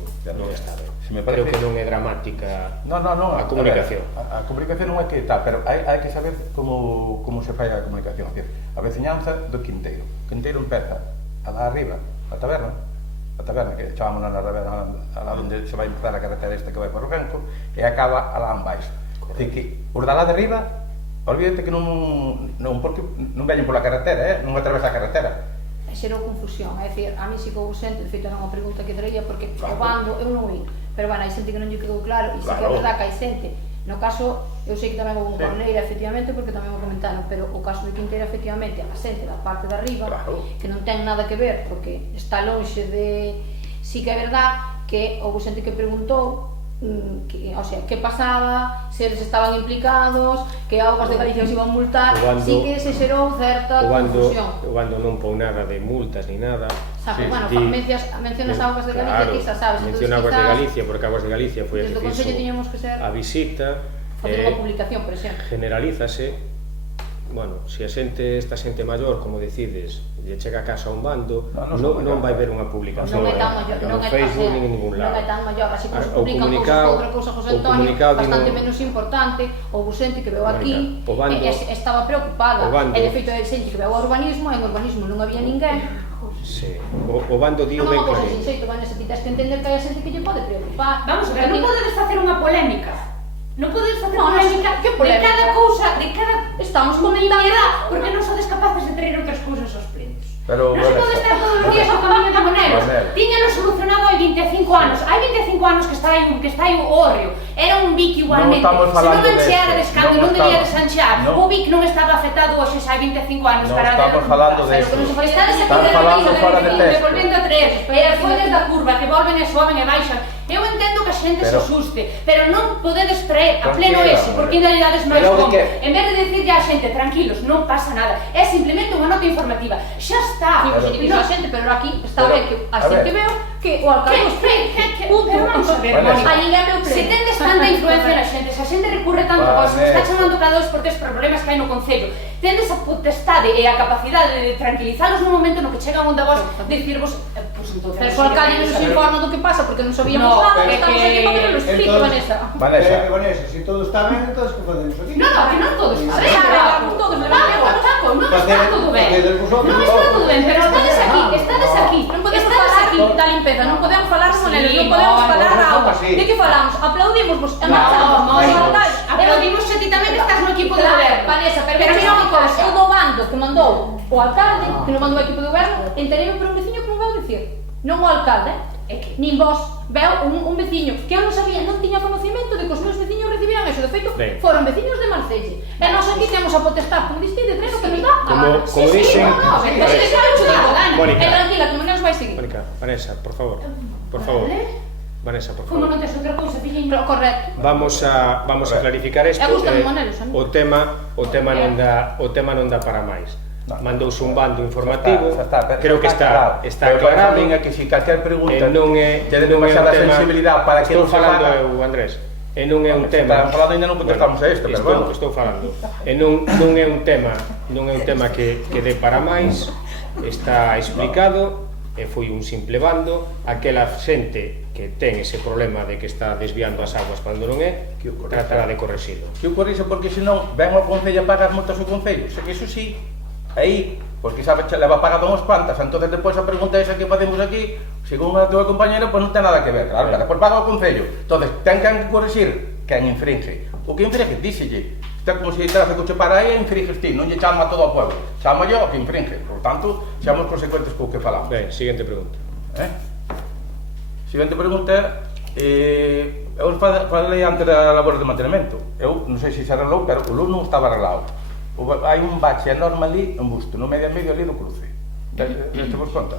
está ben. Creo que non é dramática a comunicación. A comunicación non é que tal, pero hai que saber como se fai a comunicación. A veciñanza do Quinteiro. O Quinteiro empeza a lá arriba, a taberna, que chamamos na taberna a lá onde se vai empezar a carretera esta que vai por o Renco, e acaba a lá embaixo. É dicir, que os da lá de arriba, olvídate que porque non veñen pola carretera, non atravesa a carretera. Xerou confusión, é dicir, a mí si que houve xente, de feito era unha pregunta que traía, porque o bando eu non vi, pero bueno, hai xente que non lle quedou claro, e si que é verdad que hai xente. No caso, eu sei que tamén houve un Corneira, efectivamente, porque tamén o comentaron, pero o caso de Quinteira, efectivamente, a xente da parte de arriba, que non ten nada que ver, porque está lonxe de... Si que é verdad que houve xente que preguntou, o sea, que pasaba, se eles estaban implicados, que Augas de Galicia os iban multar, si que se xerou certa confusión. O bando non pou nada de multas ni nada. Bueno, mencionas Augas de Galicia, ti xa sabes. Menciona Augas de Galicia, porque Augas de Galicia foi a que fixo a visita. Facer unha publicación, por exemplo. Generalízase, bueno, se a esta xente maior, como decides, lle chega a casa a un bando, non vai ver unha publicación no Facebook nin en ningún lado. Non é tan maior, así que se publican outra cousa, José Antonio, bastante menos importante. Houve xente que veu aquí e estaba preocupada, e de feito é xente que veu ao urbanismo, e en urbanismo non había ninguén. O bando dio ben claro. Non é unha cousa sin xeito, Vanessa, ti tens que entender que hai xente que lle pode preocupar. Vamos a ver, non podedes facer unha polémica. Non podedes facer polémica de cada cousa, de cada... Estamos comentando, porque non sodes capaces de traer outras cousas aos plenos. Non se pode estar todos os días ao camiño de Monelos. Tíñalo solucionado hai 25 anos. Hai 25 anos que está aí o Orrio. Era un Vic igualmente. Se non ancheara de escando, non debía desanchear. O Vic non estaba afectado hoxe xa hai 25 anos. Non estamos falando de eso. Estades aquí devolvendo a tres. E as follas da curva que volven e soben e baixan. Eu entendo que a xente se asuste, pero non podedes traer a pleno ese, porque ainda lle dades máis como. En vez de dicirlle a xente, tranquilos, non pasa nada, é simplemente unha nota informativa. Xa está. A xente, pero aquí está ben que a xente veo que o alcalde pero vamos a ver, se tendes tanta influencia na xente, se a xente recurre tanto a vos, está chamando cada dos por tres problemas que hai no Concello, tendes a potestade e a capacidade de tranquilizalos no momento no que chega onde a vos dicirvos, pues entonces... Pero o alcalde non se informa do que pasa, porque non sabíamos nada, estamos aquí para que nos explique, Vanessa. Vanessa, se todo está ben, entón que facemos aquí? No, que non todo está ben. Non está todo ben. Non está todo ben, pero estades aquí. da limpeza, non podemos falar de monedas, Sí, non podemos no, falar da no, auga. sí. De que falamos? Aplaudimos, e No, marchamos. no, aplaudimos se ti tamén estás no equipo de goberno. Vanessa, pero Pero mira unha cosa. eu do bando que mandou o alcalde, que non mandou o equipo de goberno, entereime por un veciño que non vou dicir. Non o alcalde, nin vos. Veu un veciño que eu non sabía, non tiña conocimento de que os meus veciños recibían eso. De feito, Ben. foron veciños de Marcelle. E nós aquí temos a potestad, como diste, de tres o que nos dá a Como- gana. como Sí, dixen- no, no, Sí, pero sí, se está mucho tiempo, Dani. Mónica. Tranquila, que Manuel vai seguir. Mónica, Vanessa, por favor. Por favor. Vanessa, por Como non favor. tes outra cousa, filliño? Pero, correcto. Vamos a clarificar isto. E gústame Manelos, a mí. O tema non dá para máis. No. Mandouse un bando informativo. Xa está, Creo que está aclarado. Que si calquer pregunta Non é ten demasiada sensibilidad para que estou non se falando faga. eu, Andrés. E non é un Se tema. están falando ainda non contestamos a isto, pero bueno. Estou falando. E non é un tema que dé para máis. Está explicado e foi un simple bando. Aquela xente que ten ese problema de que está desviando as aguas cando non é, Que o corrixe. tratará de correxilo. Que o corrixe porque senón ven ao Concello a pagar as multas ao Concello. Eso sí, aí, porque sabe que leva pagado unhas cuantas, entonces depois a pregunta esa que facemos aquí, según a tua compañera, pois non ten nada que ver, claro, depois paga o Concello. Entonces, ten que corrixir quen infringe. O que infringe, díxelle, está como se traza coche para aí e infringes ti, non lle chama a todo o pueblo, chama yo o que infringe. Por tanto, seamos consecuentes co que falamos. Ben, siguiente pregunta. Seguinte pregunta, eu falei antes da labor de mantenimento. Eu non sei se se arreglou, pero o luz non estaba arreglado. Hai un bache enorme ali, en Busto, no medio ali do cruce. Deste vos conta?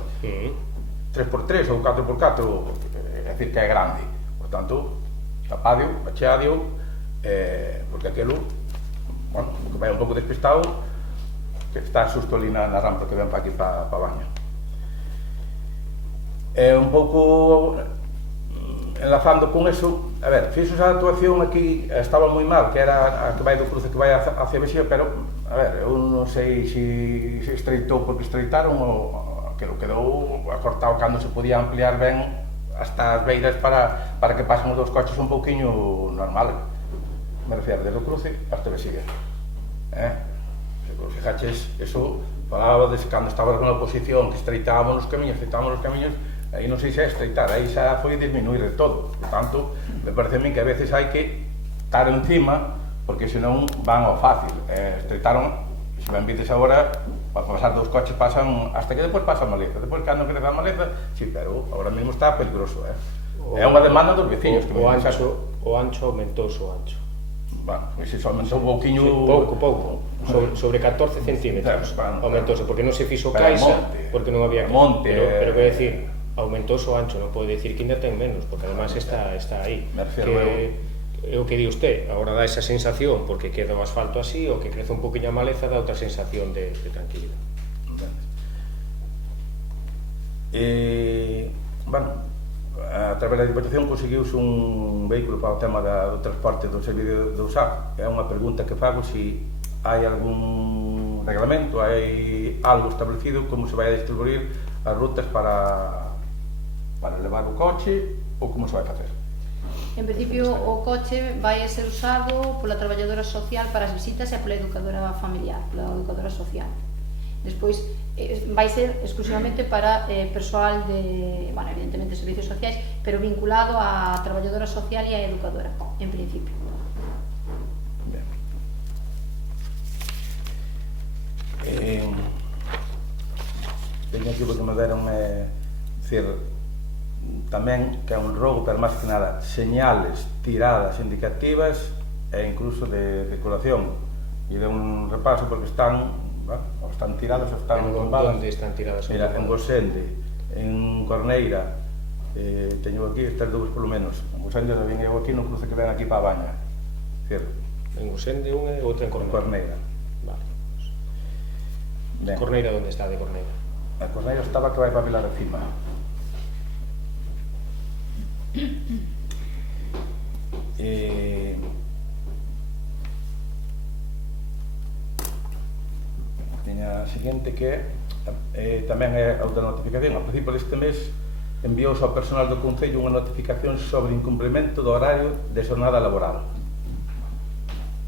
3x3 ou 4x4, é dicir que é grande. Por tanto, tapadio, bacheadio, porque aquelo, bueno, que vai un pouco despistado, que está susto ali na rampa que ven para aquí, para baño. Un pouco enlazando con eso, a ver, fixos a actuación aquí, estaba moi mal, que era a que vai do cruce que vai hacia Vexía, pero, a ver, eu non sei se estreitou porque estreitaron ou que lo quedou acortado cando se podía ampliar ben hasta as beiras para que pasen os dos coches un pouquiño normal. Me refiero desde o cruce hasta Vexía. Se vos fijaches, eso falaba de cando estaba na oposición, que estreitábamos os camiños, aí non sei se é estreitar, aí xa foi disminuir de todo. Por tanto, me parece a mí que a veces hai que estar encima, porque senón van ao fácil. Estreitaron, se ben vides agora, para pasar dos coches pasan, hasta que depois pasa a maleza. Depois cando crece a maleza, sí, pero agora mesmo está peligroso, É unha demanda dos veciños. O ancho aumentouse o ancho. Bueno, se aumentou un pouquiño... Pouco. Sobre 14 centímetros aumentouse, porque non se fixo Pero caixa, monte. porque non había... Monte, Pero quero decir, aumentouse o ancho, non pode decir que ainda ten menos, porque además está aí. Me refiero É o que di usted, agora dá esa sensación, porque queda o asfalto así, o que crece un poquinho a maleza, dá outra sensación de tranquilidade. Bueno, a través da Diputación conseguiuse un vehículo para o tema do transporte do servicio de usar. É unha pregunta que fago se hai algún reglamento, hai algo establecido como se vai a distribuir as rutas para levar o coche ou como se vai facer. En principio, o coche vai a ser usado pola traballadora social para as visitas e pola educadora familiar, pola educadora social. Despois, vai ser exclusivamente para persoal de, bueno, evidentemente, servicios sociais, pero vinculado á traballadora social e á educadora, en principio. Teño aquí porque me deron decir, tamén que é un robo, pero máis que nada señales tiradas indicativas e incluso de decoración, e de un repaso porque están tiradas ou están tumbadas. Onde están tiradas? Mira, en Gosende, en Corneira, teño aquí estas dúas polo menos. En Gosende vin eu aquí no cruce que ven aquí para a Baña. En Gosende unha e outra en Corneira. Corneira. Vale. Ben. Corneira, onde está de Corneira? A Corneira estaba que vai para Vilar de Cima. Tiña a seguinte que tamén é outra notificación. A principio deste mes enviouse ao personal do Concello unha notificación sobre incumprimento do horario de xornada laboral.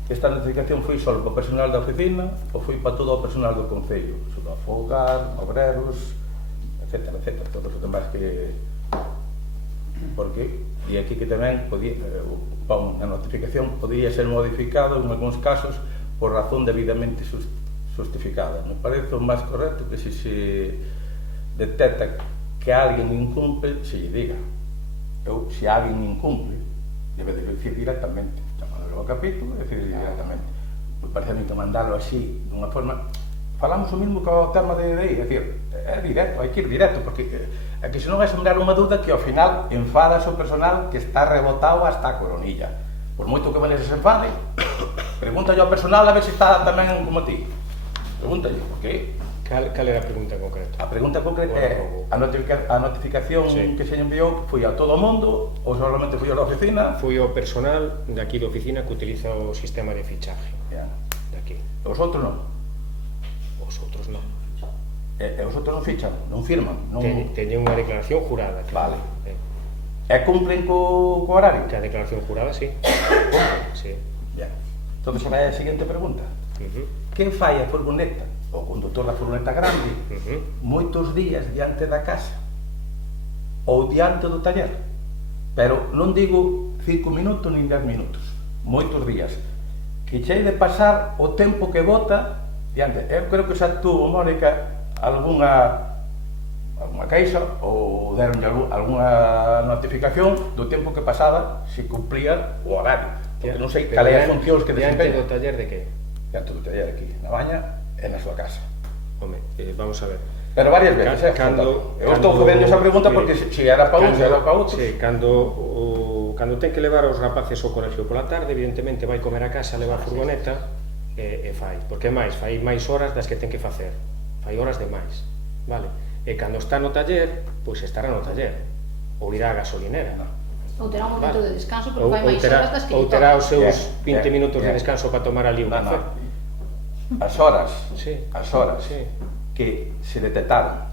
Esta notificación foi só para o personal da oficina ou foi para todo o personal do Concello? Sobre o fogar, obreros, etcétera, etcétera, todos os demás que... Porque, e aquí que tamén pon a notificación podría ser modificado en algúns casos por razón debidamente justificada. Me parece o máis correcto que se detecta que alguén incumple, se lle diga. Eu, se alguén incumple, debe de dicir directamente, chamándolo ao capítulo e dicir directamente. Me parece a mí que mandalo así, dunha forma... Falamos o mesmo que o tema de aí, é dicir, é directo, hai que ir directo, porque é que senón é sembrar unha dúda que ao final enfadas o personal que está rebotado hasta a coronilla. Por moito que Vanessa se enfade, pregúntalle ao personal a ver se está tamén como ti. Pregúntalle, porque... Cal era a pregunta en concreto? A pregunta concreta é a notificación que se enviou foi a todo o mundo ou solamente foi a da oficina? Foi o personal de aquí da oficina que utiliza o sistema de fichaje. De aquí. Os outros non? Os outros non. E os outros non fichan, non firman? Teñen unha declaración jurada. Vale. E cumplen co horario? Que a declaración jurada, sí. Cumplen, sí. Bien. Entón, vai a seguinte pregunta. Quen fai a furgoneta, o conductor da furgoneta grande, moitos días diante da casa ou diante do taller? Pero non digo 5 minutos nin 10 minutos, moitos días. Que chei de pasar o tempo que bota diante. Eu creo que xa tuvo, Mónica, algunha queixa ou deronlle algunha notificación do tempo que pasaba se cumplía o horario. Porque non sei cal é as funcións que desempeña. Diante do taller de que? Diante do taller aquí, na baña e na súa casa. Home, vamos a ver. Pero varias veces, eu estou facendo esa pregunta porque se era para un, se era para outro. Sí, cando ten que levar os rapaces ao colegio pola tarde, evidentemente vai comer a casa, leva a furgoneta e fai. Porque máis, fai máis horas das que ten que facer. Fai horas de máis, vale? E cando está no taller, pois estará no taller. Ou irá a gasolinera. Ou terá un momento de descanso, porque fai máis horas das que lle toca. Ou terá os seus 20 minutos de descanso para tomar ali un café. As horas Sí. que se detectaron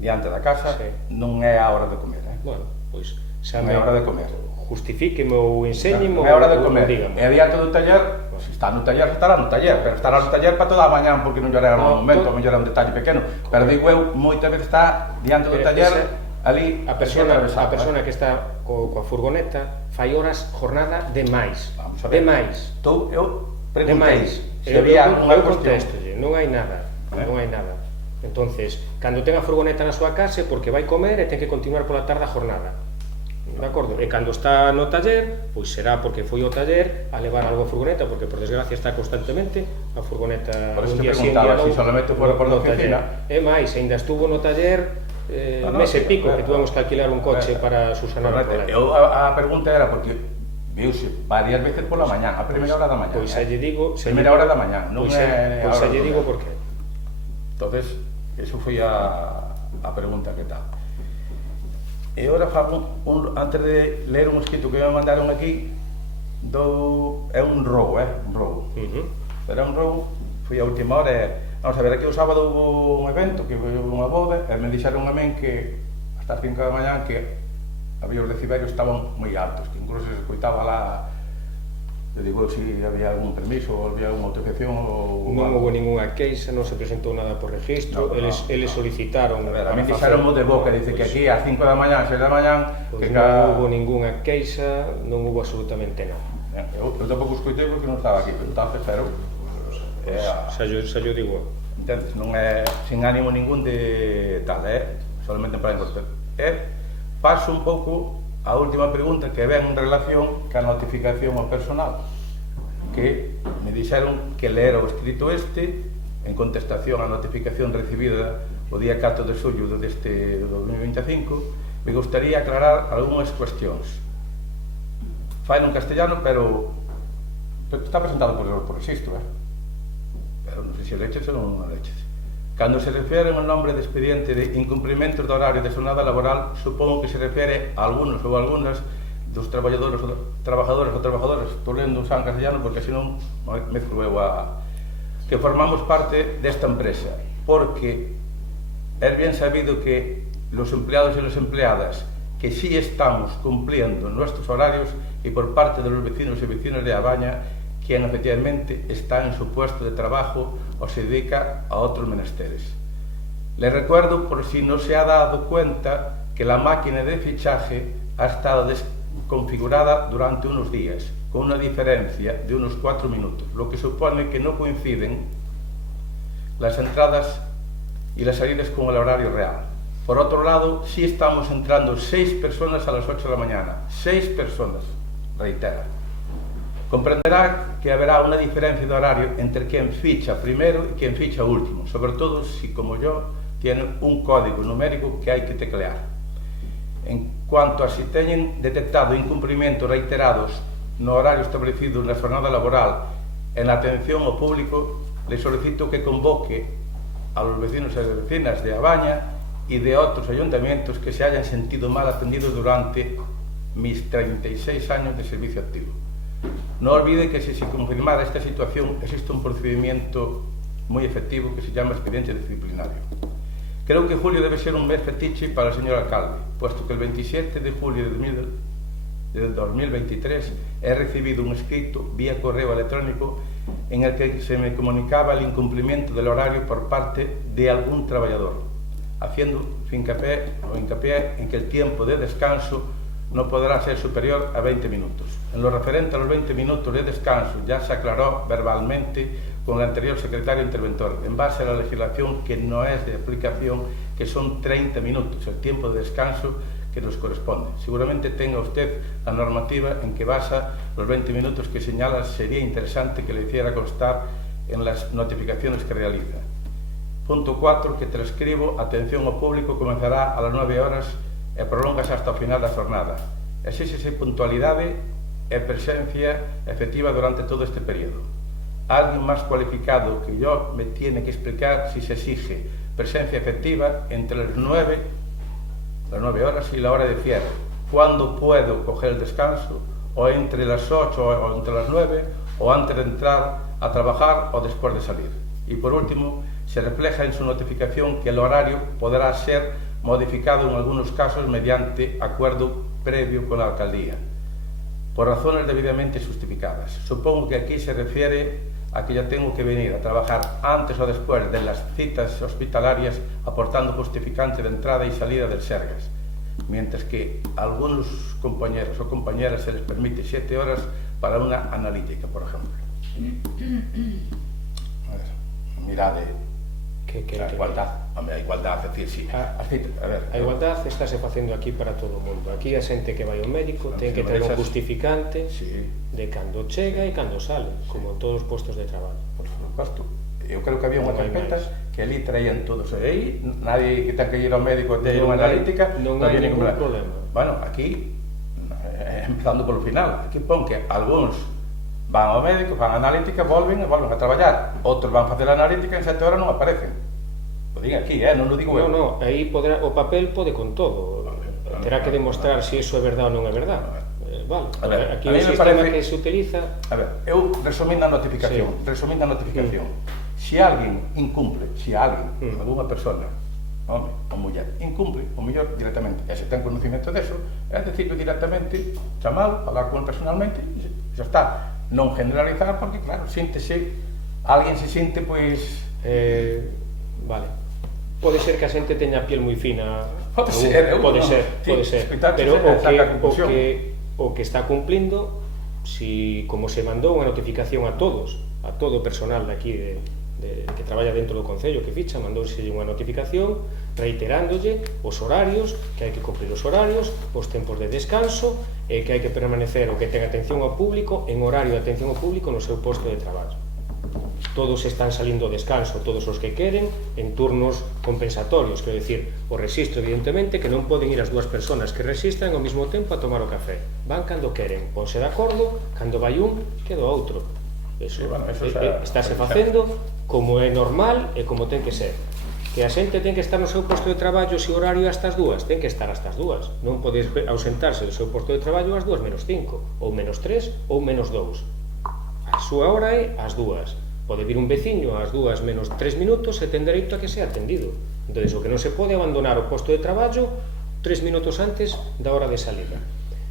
diante da casa non é a hora de comer, Bueno, pois non é a hora de comer. Justifíqueme ou enséñeme non é hora de comer. E diante do taller, se está no taller, estará no taller, pero estará no taller para toda a mañán porque non lle era un momento, non lle era un detalle pequeno, pero digo eu, moita vez está diante do taller ali a persona que está coa furgoneta fai horas jornada de máis. De máis. Eu preguntei se había unha cuestión. Non hai nada, non hai nada. Entonces, cando ten a furgoneta na súa casa é porque vai comer e ten que continuar pola tarde a jornada. De acordo? E cando está no taller, pois será porque foi ao taller a levar algo a furgoneta, porque por desgracia está constantemente a furgoneta un día sí, un día non, solamente fora por no taller. E máis, ainda estuvo no taller mes e pico, que tuvemos que alquilar un coche para subsanar o problema. A pregunta era porque viuse varias veces pola mañá, a primeira hora da mañá. Pois xa lle digo, primeira hora da mañá, non é. Pois xa lle digo por qué. Entonces, eso foi a pregunta que tal. E agora fago antes de ler un escrito que me mandaron aquí, é un robo, un robo. Pero é un robo, foi a última hora. Vamos a ver, aquí o sábado hubo un evento, que foi unha boda, e me dixeron a min que hasta as 5 da mañá que había os decibelios estaban moi altos, que incluso se escoitaba lá, eu digo, si había algún permiso ou había alguna autorización ou... Non houve ninguna queixa, non se presentou nada por registro, eles solicitaron... A mí dixeron de boca, dice que aquí a 5 da mañá, 6 da mañá... Non houve ninguna queixa, non houve absolutamente nada. Eu tampouco escoitei porque non estaba aquí, pero... Xa yo digo. Entendes, non é sin ánimo ningún de tal, solamente para encontrar. Paso un pouco a última pregunta que ven en relación ca notificación ao personal, que me dixeron que lera o escrito en contestación á notificación recibida o día 4 de xullo deste 2025. Me gustaría aclarar algunhas cuestións. Fai en castellano, pero está presentado por registro, pero non sei se leches ou non leches. Cando se refere ao nombre de expediente de incumprimento do horario de jornada laboral, supongo que se refere a algunos ou algunhas dos traballadores ou trabajadoras, estou lendo en castellano porque senón mezclo eu que formamos parte desta empresa, porque é bien sabido que los empleados y las empleadas que sí estamos cumpliendo nuestros horarios y por parte de los vecinos y vecinas de Abaña, quien efectivamente está en su puesto de trabajo o se dedica a otros menesteres. Les recuerdo, por si no se ha dado cuenta, que la máquina de fichaje ha estado desconfigurada durante unos días, con una diferencia de unos 4 minutos, lo que supone que no coinciden las entradas y las salidas con el horario real. Por otro lado, sí estamos entrando 6 personas a las 8 de la mañana. 6 personas, reitera. Comprenderá que habrá una diferencia de horario entre quien ficha primero y quien ficha último, sobre todo si, como yo, tienen un código numérico que hai que teclear. En cuanto a si teñen detectado incumprimentos reiterados no horario establecido na jornada laboral en la atención ao público, le solicito que convoque a los vecinos y vecinas de Abaña y de otros ayuntamientos que se hayan sentido mal atendidos durante mis 36 años de servicio activo. No olvide que si se confirmara esta situación existe un procedimiento muy efectivo que se llama expediente disciplinario. Creo que julio debe ser un mes fetiche para el señor alcalde, puesto que el 27 de julio de 2023 he recibido un escrito vía correo electrónico en el que se me comunicaba el incumplimiento del horario por parte de algún trabajador, haciendo hincapié en que el tiempo de descanso no podrá ser superior a 20 minutos. En lo referente a los 20 minutos de descanso ya se aclaró verbalmente con el anterior secretario interventor, en base a la legislación que no es de aplicación, que son 30 minutos, el tiempo de descanso que nos corresponde. Seguramente tenga usted la normativa en que basa los 20 minutos que señala. Sería interesante que le hiciera constar en las notificaciones que realiza. Punto 4, que transcribo: atención ao público comenzará a las 9 horas e prolongase hasta o final da jornada. Exíxese puntualidade e presencia efectiva durante todo este período. Alguien más cualificado que yo me tiene que explicar si se exige presencia efectiva entre las 9 horas y la hora de cierre. ¿Cuándo puedo coger el descanso? ¿O entre las 8 o entre las 9? ¿O antes de entrar a trabajar o después de salir? Y por último, se refleja en su notificación que el horario podrá ser modificado en algunos casos mediante acuerdo previo con la alcaldía, por razones debidamente justificadas. Supongo que aquí se refiere a que ya tengo que venir a trabajar antes o después de las citas hospitalarias aportando justificante de entrada y salida del Sergas, mientras que a algunos compañeros o compañeras se les permite 7 horas para una analítica, por ejemplo. Mirade a igualdad. A igualdad, é dicir, sí. A igualdad estáse facendo aquí para todo o mundo. Aquí a xente que vai ao médico ten que traer un justificante de cando chega e cando sale, como en todos os postos de traballo. Por suposto. Eu creo que había unha carpeta que ali traían todos, e aí nadie que ten que ir ao médico e teña unha analítica, non hai ningún problema. Bueno, aquí, empezando polo final, aquí pon que algúns van ao médico, van a analítica, volven a traballar. Outros van facer a analítica e en 7 horas non aparecen. Lo digo aquí, non lo digo eu. No, aí podrá, o papel pode con todo. Terá que demostrar se iso é verdade ou non é verdade. Vale, aquí o sistema que se utiliza... A ver, eu resumindo a notificación. Se alguén incumple, alguna persona, home ou muller, incumple, o mellor directamente, e se ten conocimiento deso, é decirlo directamente, chamalo, falar con él personalmente, e xa está. Non generalizar, porque claro, alguén se sinte, pois... Vale. Pode ser que a xente teña a piel moi fina. Pode ser. Pero o que está cumplindo, si como se mandou unha notificación a todos, a todo o personal de aquí que traballa dentro do Concello que ficha, mandouse unha notificación reiterándolle os horarios, que hai que cumprir os horarios, os tempos de descanso, e que hai que permanecer o que ten atención ao público en horario de atención ao público no seu posto de traballo. Todos están salindo ao descanso, todos os que queren, en turnos compensatorios, quero dicir, o rexistro, evidentemente, que non poden ir as dúas persoas que rexistran ao mesmo tempo a tomar o café. Van cando queren, ponse de acordo, cando vai un, queda o outro. Estáse facendo como é normal e como ten que ser. Que a xente ten que estar no seu posto de traballo se o horario é hasta as 2, ten que estar hasta as 2. Non podes ausentarse do seu posto de traballo ás 2 menos 5, ou menos 3, ou menos 2. A súa hora é ás 2. Pode vir un veciño ás 2 menos 3 minutos e ten dereito a que sea atendido. Entón, o que non se pode abandonar o posto de traballo 3 minutos antes da hora de salida.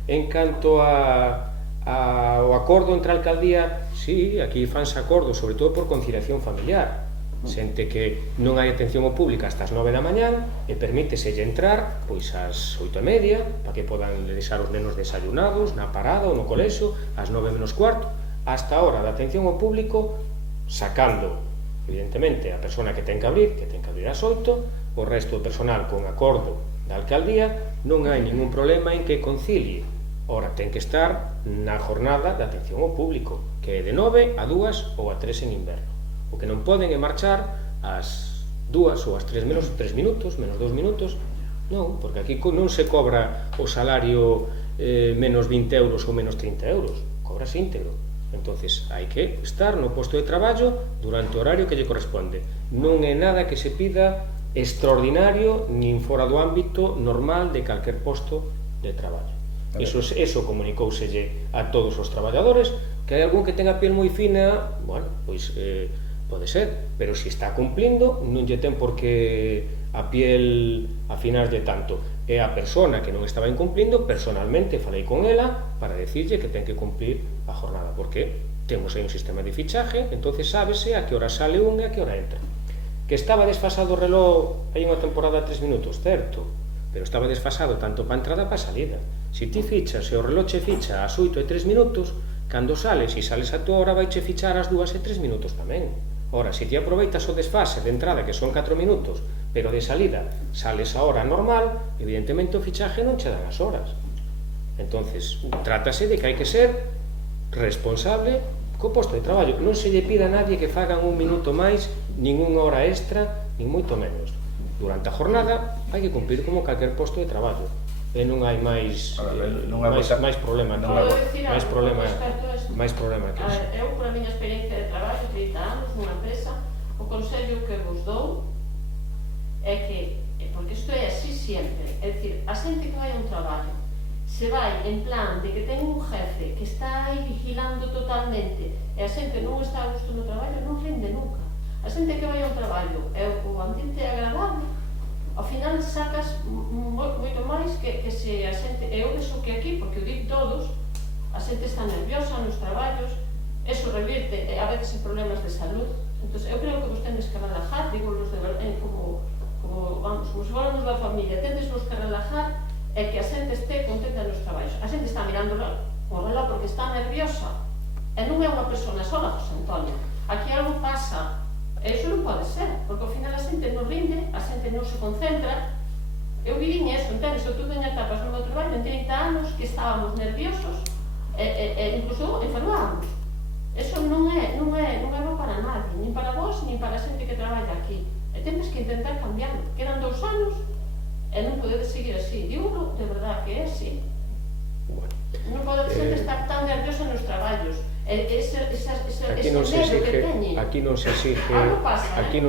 En canto ao acordo entre a alcaldía, sí, aquí fanse acordos, sobre todo por conciliación familiar. xente que non hai atención ao público hasta as 9 da mañán e permíteselle entrar pois ás 8:30 para que podan deixar os nenos desayunados na parada ou no colexo ás 9 menos cuarto, hasta a hora da atención ao público, sacando evidentemente a persona que ten que abrir ás 8, o resto do personal con acordo da alcaldía, non hai ningún problema en que concilie. Ora, ten que estar na jornada de atención ao público, que é de 9 a 2 ou a 3 en inverno. O que non poden é marchar ás 2 ou ás 3 menos 3 minutos, menos 2 minutos, non, porque aquí non se cobra o salario menos 20 euros ou menos 30 euros, cobras íntegro. Entonces, hai que estar no posto de traballo durante o horario que lle corresponde. Non é nada que se pida extraordinario nin fora do ámbito normal de calquer posto de traballo. Eso comunicóuselle a todos os traballadores. Que hai algún que tenga a piel moi fina, bueno, pois pode ser, pero se está cumplindo non lle ten por que a piel afinarlle tanto. É a persona que non estaba incumplindo, personalmente falei con ela para decirlle que ten que cumplir a jornada, porque temos aí un sistema de fichaje, entonces sábese a que hora sale un e a que hora entra. Que estaba desfasado o reloj hai unha temporada 3 minutos, certo, pero estaba desfasado tanto para a entrada para a salida. Se ti fichas e o reloj che ficha ás 8 e 3 minutos, cando sales e sales a tua hora vai che fichar ás 2 e 3 minutos tamén. Ora, se ti aproveitas o desfase de entrada, que son 4 minutos, pero de salida sales a hora normal, evidentemente o fichaje non che dan as horas. Entonces, trátase de que hai que ser responsable co posto de traballo. Non se lle pida a nadie que fagan un minuto máis, nin unha hora extra, nin moito menos. Durante a jornada hai que cumplir como calquer posto de traballo. E non hai máis problema que iso. Eu, pola miña experiencia de traballo, 30 anos nunha empresa, o consello que vos dou é que, porque isto é así sempre, é dicir, a xente que vai a un traballo se vai en plan de que ten un jefe que está aí vigilando totalmente e a xente non está a gusto no traballo, non rinde nunca. A xente que vai a un traballo e o ambiente é agradable, ao final sacas moito máis que se a xente, eu vexo que aquí, porque o digo todos, a xente está nerviosa nos traballos, eso revirte a veces en problemas de salud. Entón, eu creo que vos tendes que relajar, digo los de como se falamos da familia, tendes vos que relajar e que a xente este contenta nos traballos. A xente está mirando o reloj porque está nerviosa e non é unha persona sola, José Antonio. Aquí algo pasa. Eso non pode ser, porque ao final a xente non rinde, a xente non se concentra. Eu vivín eso, entendes? Eu tuve en etapas no meu traballo en 30 anos que estábamos nerviosos e incluso enfermábamos. Eso non é bo para nadie, nin para vos, nin para a xente que traballa aquí. E temos que intentar cambiarlo. Quedan 2 anos e non podedes seguir así. Digo de verdad que é así. Non pode xente estar tan nerviosa nos traballos. Aquí non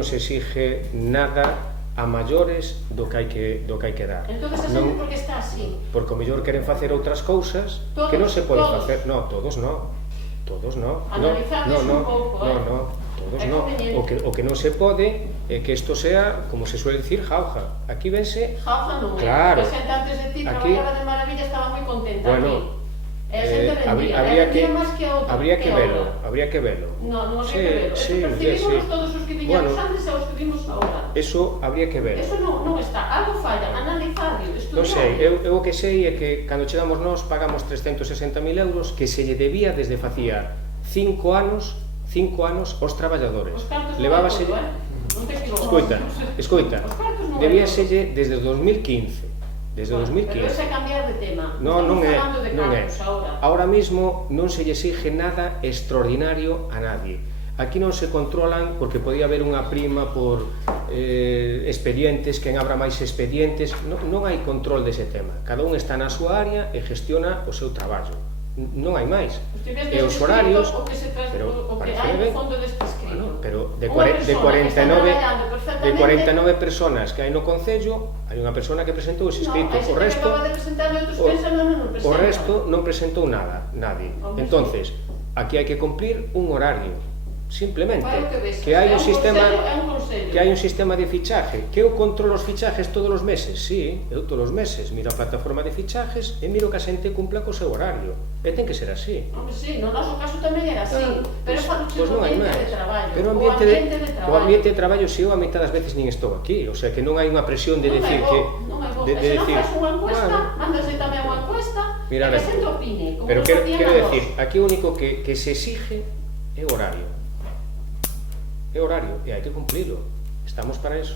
se exige nada a maiores do que hai que dar. Entón, esa xente por que está así? Porque o mellor queren facer outras cousas que non se poden facer. No, todos non. Analizades un pouco, todos non. O que non se pode é que isto sea, como se suele decir, jauja. Aquí vense... Jauja non é. Claro. A xente antes de ti traballaba de maravilla, estaba moi contenta aquí. Habría que verlo. Non habría que verlo. Percibimos todos os que viñamos antes e os que vimos agora. Eso habría que verlo. Eso non está. Algo falla, analizarlo, estudiarlo. Non sei, eu o que sei é que cando chegamos nós pagamos 360.000 euros que se lle debía desde facía 5 anos aos traballadores. Levábase... Escoita, debíaselle desde 2015. Desde 2015. Pero ese cambiar de tema. Non é. Ahora mismo non se lle exige nada extraordinario a nadie. Aquí non se controlan porque podía haber unha prima por expedientes, quen abra máis expedientes. Non hai control dese tema. Cada un está na súa área e gestiona o seu traballo. Non hai máis. E os horarios... O que hai no fondo deste escrito. Pero de 49 personas que hai no Concello, hai unha persona que presentou ese escrito. O resto non presentou nada, nadie. Entonces, aquí hai que cumplir un horario. simplemente, Fai o que vexas. que hai É un sistema consello. que hai un sistema de fichaje, que eu controlo os fichajes todos os meses, sí, eu todos os meses miro a plataforma de fichajes e miro que a xente cumpla co seu horario, e ten que ser así. Home, sí, no noso caso tamén era así, pero falo Pois do non hai ambiente máis. de traballo. Pero o ambiente de traballo, se eu a mitad das veces nin estou aquí, o sea, que non hai unha presión de decir que... Non hai bo, de se non decir, faz unha encuesta, bueno, mándase tamén unha encuesta, mira, e que xente opine, como pero nos quero facían a nós. decir, aquí o único que se exige é horario. É horario, e hai que cumplilo. Estamos para eso.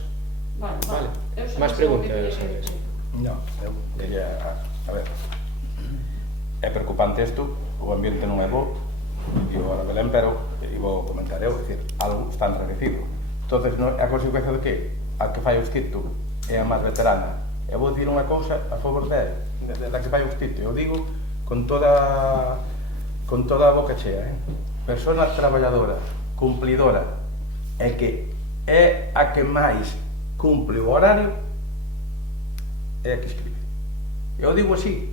Vale. Más preguntas, Andrés. No, eu quería... A ver, é preocupante isto, o ambiente non é bo, e o Belén, pero vou comentar eu, dicir, algo está enrarecido. Entonces, a consecuencia de que a que fai o escrito é a máis veterana. Eu vou dicir unha cousa a favor da que fai o escrito, eu digo con toda a boca chea, persona traballadora, cumplidora, e que é a que máis cumple o horario, é a que escribe. Eu digo así,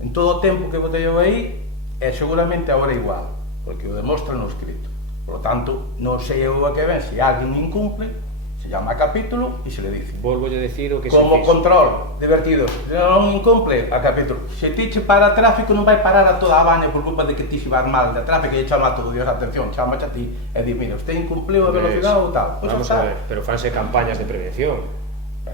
en todo o tempo que botei eu aí, é seguramente agora igual, porque o demostra no escrito. Por lo tanto, non sei eu a que ven, se alguén incumple, se llama a capítulo e se le dice. Volvo a decir o que se Como fixo. control, divertidos, se non incumple a capítulo. Se ti che para tráfico non vai parar a toda a baña por culpa de que ti se vas mal de tráfico e chama a todo Dios a atención, chama a ti e di, mira, usted incumpliu a velocidade ou tal. Vamos a ver, pero fanse campañas de prevención.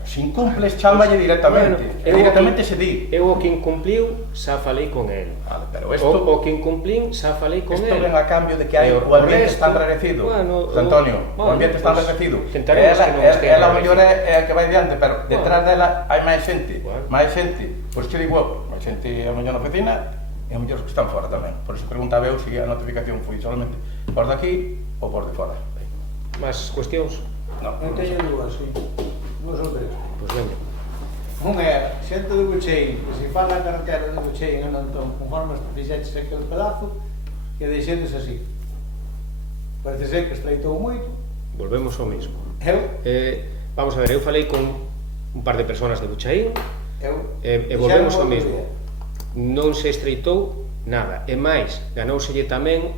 Se incumples, chámalle directamente. Directamente se di. Eu o que incumpliu, xa falei con el. Vale, pero isto... O que incumplín, xa falei con Isto el. ven a cambio de que hai o ambiente está enrarecido. Antonio, o ambiente está enrarecido. Tentaremos que non estea ela mellor é a que vai diante, pero detrás dela hai máis xente. Máis xente. Pois que digo, máis xente a mellor na oficina e a mellor que están fora tamén. Por iso preguntaba eu se a notificación foi solamente por daqui ou por de fora. Más cuestións? Eu teño dúas, sí. Dúas ou tres. Pois venga. Un é, xente de Bucheín, que se fala a carretera de Bucheín en Antón, conforme fixeches aquele pedazo, que deixedes así. Parece ser que estreitou moito. Volvemos ao mismo. Vamos a ver, eu falei con un par de personas de Buchaín e volvemos ao mismo. Non se estreitou nada. E máis, ganóuselle tamén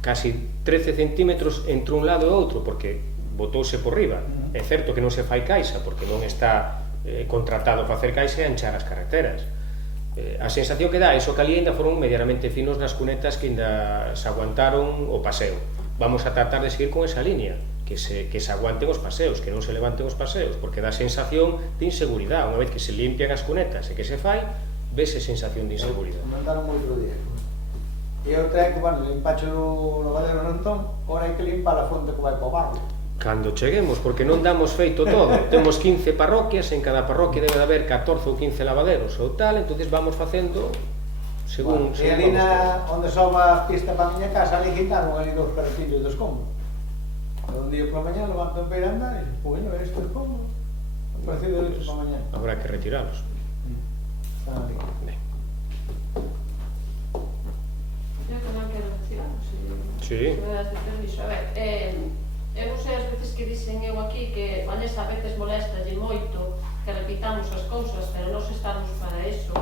casi 13 centímetros entre un lado e outro, porque botouse por riba. É certo que non se fai caixa, porque non está contratado facer caixa e anchar as carreteras. A sensación que dá, eso que ali ainda foron medianamente finos nas cunetas que ainda se aguantaron o paseo. Vamos a tratar de seguir con esa línea, que se aguanten os paseos, que non se levanten os paseos, porque dá sensación de inseguridade. Unha vez que se limpian as cunetas e que se fai, vese sensación de inseguridade. Mandaron outro día. E outra é que, bueno, limpacho o lavadero no Antón, ora hai que limpar a fonte que vai para o barro. Cando cheguemos, porque non damos feito todo. Temos 15 parroquias, en cada parroquia debe de haber 14 ou 15 lavaderos ou tal, entonces vamos facendo según... E ali onde soba a pista para a miña casa, ali quitaron ali dos carretillos de escombro. Un día por la mañana levanto en peira a andar e dixo, bueno, esto es escombro. Parecido de eso para mañana. Habrá que retiralos. Están ali. Eu tamén quero decir algo, Sí. se me das de permiso. A ver, eu non sei as veces que dicen eu aquí que Vanessa a veces molestalle moito que repitamos as cousas, pero nós estamos para eso.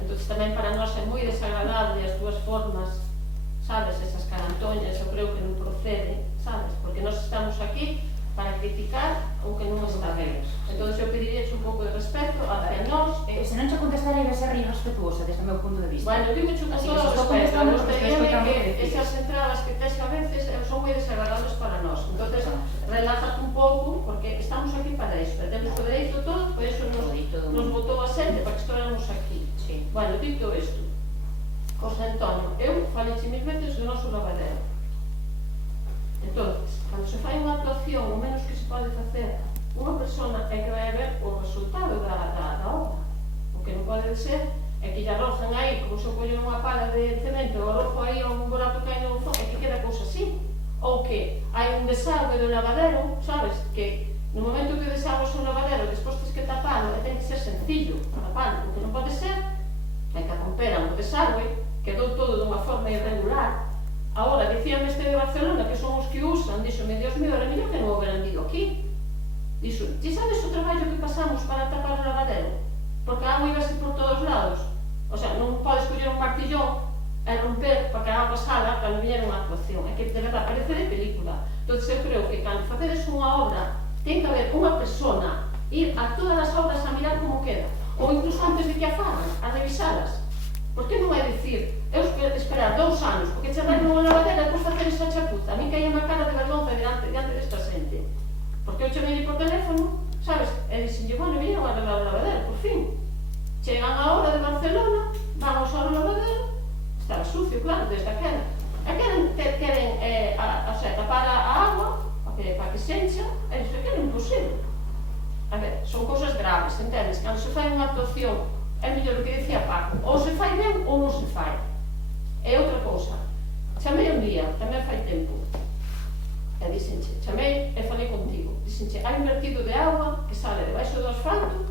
Entón tamén para nós é moi desagradable as túas formas, sabes, esas carantoñas, eu creo que non procede, sabes, porque nós estamos aquí para criticar o que non está ben. Entón eu pediríache un pouco de respeto hacia nós. Se non che contestarei a ser irrespetuosa desde o meu punto de vista. Bueno, digo con todo o respeto, gustaríame que esas entradas que tes a veces son moi desagradables para nós. Entón, relájate un pouco, porque estamos aquí para iso, temos o dereito todo, por iso nos botou a xente para que estuéramos aquí. Bueno, dito isto, José Antonio, eu faleche mil veces do noso lavadero. Entón, cando se fai unha actuación, o menos que se pode facer unha persona é que vai a ver o resultado da obra. O que non pode ser é que lle arrojan aí, como se collen unha pala de cemento, o arrojo aí a un burato que hai no fondo, é que queda cousa así. Ou que hai un desagüe do lavadero, sabes, que no momento que desagües un lavadero, despois tens que tapalo, e ten que ser sencillo, tapalo. O que non pode ser é que romperan o desagüe, quedou todo dunha forma irregular. Agora, dicíame este de Barcelona, que son os que usan, dixome, Dios mío, era mellor que non houberan ido aquí. Dixo, ti sabes o traballo que pasamos para tapar o lavadero? Porque a agua iba así por todos lados. O sea, non podes coller un martillón e romper para que a auga sala cando viñera unha actuación. É que, de verdade, parece de película. Entón, eu creo que cando facedes unha obra, ten que haber unha persona ir a todas as obras a mirar como queda, ou incluso antes de que a fagan, a revisalas. Por que non é dicir, eu esperar 2 anos, porque che vai nunha lavadera e depois facer esa chapuza? A mí caía unha cara de vergonza diante desta xente. Porque eu chamei por teléfono, sabes? E dixenlle, bueno, viñeron a arreglar a lavadera, por fin. Chegan a hora de Barcelona, van ao solo lavadero, estaba sucio, claro, desde a queda. E queren tapar a agua, para que se encha, e iso é que era imposible. A ver, son cousas graves, entendes? Cando se fai unha actuación, é mellor o que dicía Paco, ou se fai ben ou non se fai. É outra cousa. Chamei un día, tamén fai tempo, e dixenche, chamei e falei contigo, dixenche, hai un vertido de agua que sale debaixo do asfalto,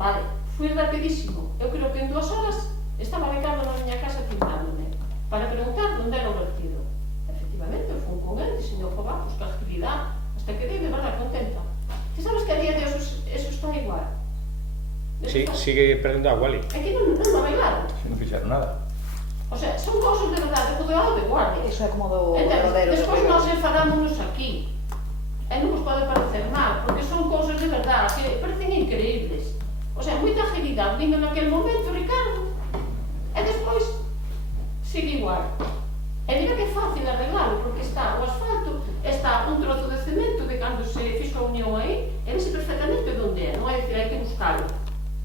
vale, fui rapidísimo, eu creo que en 2 horas estaba Ricardo na miña casa pintándome, para preguntar onde era o vertido. Efectivamente, eu fui con ele, dixenche, joba, pues que actividade, hasta que dei de verdade contenta. Ti sabes que a día de hoxe eso está igual? Sí, sigue perdendo agua ali. É que non arreglaron. Non fixeron nada. O sea, son cousas de verdade, do lado de guardia. Iso é como do Entende? rodero. Despois nós enfadámonos aquí. E non nos pode parecer mal, porque son cousas de verdade que parecen increíbles. O sea, moita agilidade vindo naquele momento, Ricardo, e despois sigue igual. E mira que é fácil arreglalo, porque está o asfalto, está un trozo de cemento de cando se fixo a unión aí, e vese perfectamente onde é, non é dicir, hai que buscalo.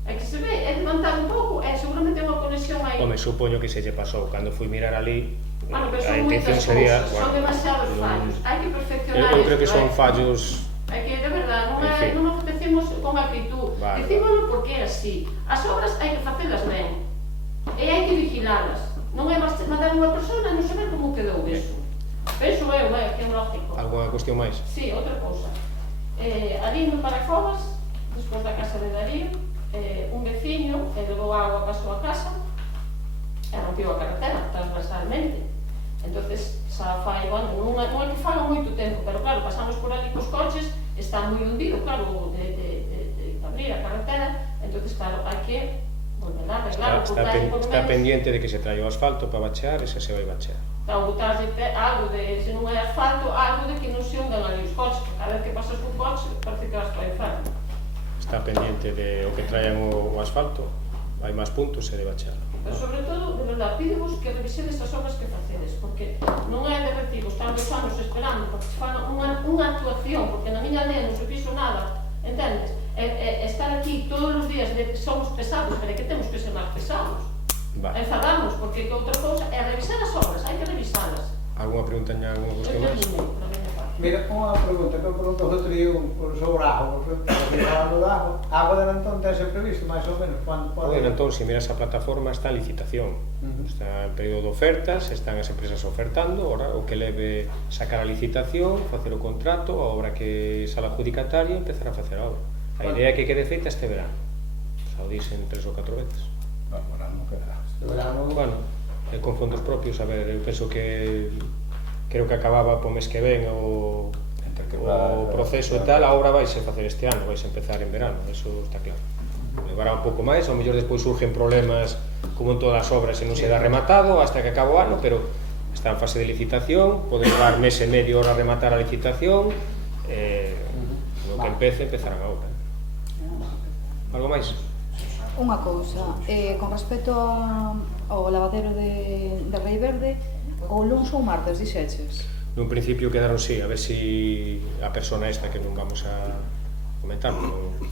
É que se ve, é levantar un pouco, e seguramente é unha conexión aí. Home, supoño que se lle pasou. Cando fui mirar ali, Bueno, pero a son intención moitas sería... cousas, son demasiados fallos, hai que perfeccionar Eu creo que isto, son fallos... É que, de verdade, non En fin. nos decimos con actitud, Vale, decímoslo porque é así. As obras hai que facelas ben, e hai que vigilalas. Non é mandar unha persona e non saber como quedou iso. Penso eu, que é lógico. Alguna cuestión máis? Sí, outra cousa. Ali no Paracovas, despois da casa de Darío, un veciño levou agua para a súa casa e rompeu a carretera transversalmente. Entonces, xa fai, bueno, non é que faga moito tempo, pero claro, pasamos por ali cos coches, está moi hundido, claro, de abrir a carretera, entonces, claro, hai que volver a arreglar. Está pendiente de que se traia o asfalto para bachear e se vai bachear. Está botarse algo de, se non é asfalto, algo de que non se hundan ali os coches, que cada vez que pasas por coche, parece que vas para o inferno. Está pendiente de o que traian o asfalto, hai máis puntos e de bachear. Pero sobre todo, de verdade, pídevos que revisedes as obras que facedes, porque non é de retivo estar 2 anos esperando para que se faga unha actuación, porque na miña aldea non se fixo nada, entendes? Estar aquí todos os días de que somos pesados, pero é que temos que ser máis pesados. Enfadamos, porque que outra cousa é revisar as obras, hai que revisalas. Alguna pregunta en alguna cuestión máis? Mira, unha pregunta que eu pregunto outro día sobre agua, porque falando de agua, a agua de Nantón tense previsto máis ou menos cando pode... O de Nantón, se miras a plataforma, está en licitación, está en período de ofertas, están as empresas ofertando, ora o que leve sacar a licitación, facer o contrato, a obra que sale adjudicataria e empezar a facer a obra. A idea é que quede feita este verano, xa o dixen 3 ou 4 veces. Verano non quedará. Este verano... Bueno, con fondos propios, a ver, eu penso que creo que acababa po mes que ven o proceso e tal, a obra vaise facer este ano, vaise empezar en verano, eso está claro. Levará un pouco máis, ao mellor despois surgen problemas como en todas as obras e non se dá rematado hasta que acaba o ano, pero está en fase de licitación, pode levar mes e medio hora a rematar a licitación, no que empezarán a obra. Algo máis? Unha cousa, con respecto ao lavadero de Rei Verde, o luns ou martes, dixeches? Nun principio quedaron sí, a ver si a persona esta que non vamos a comentar,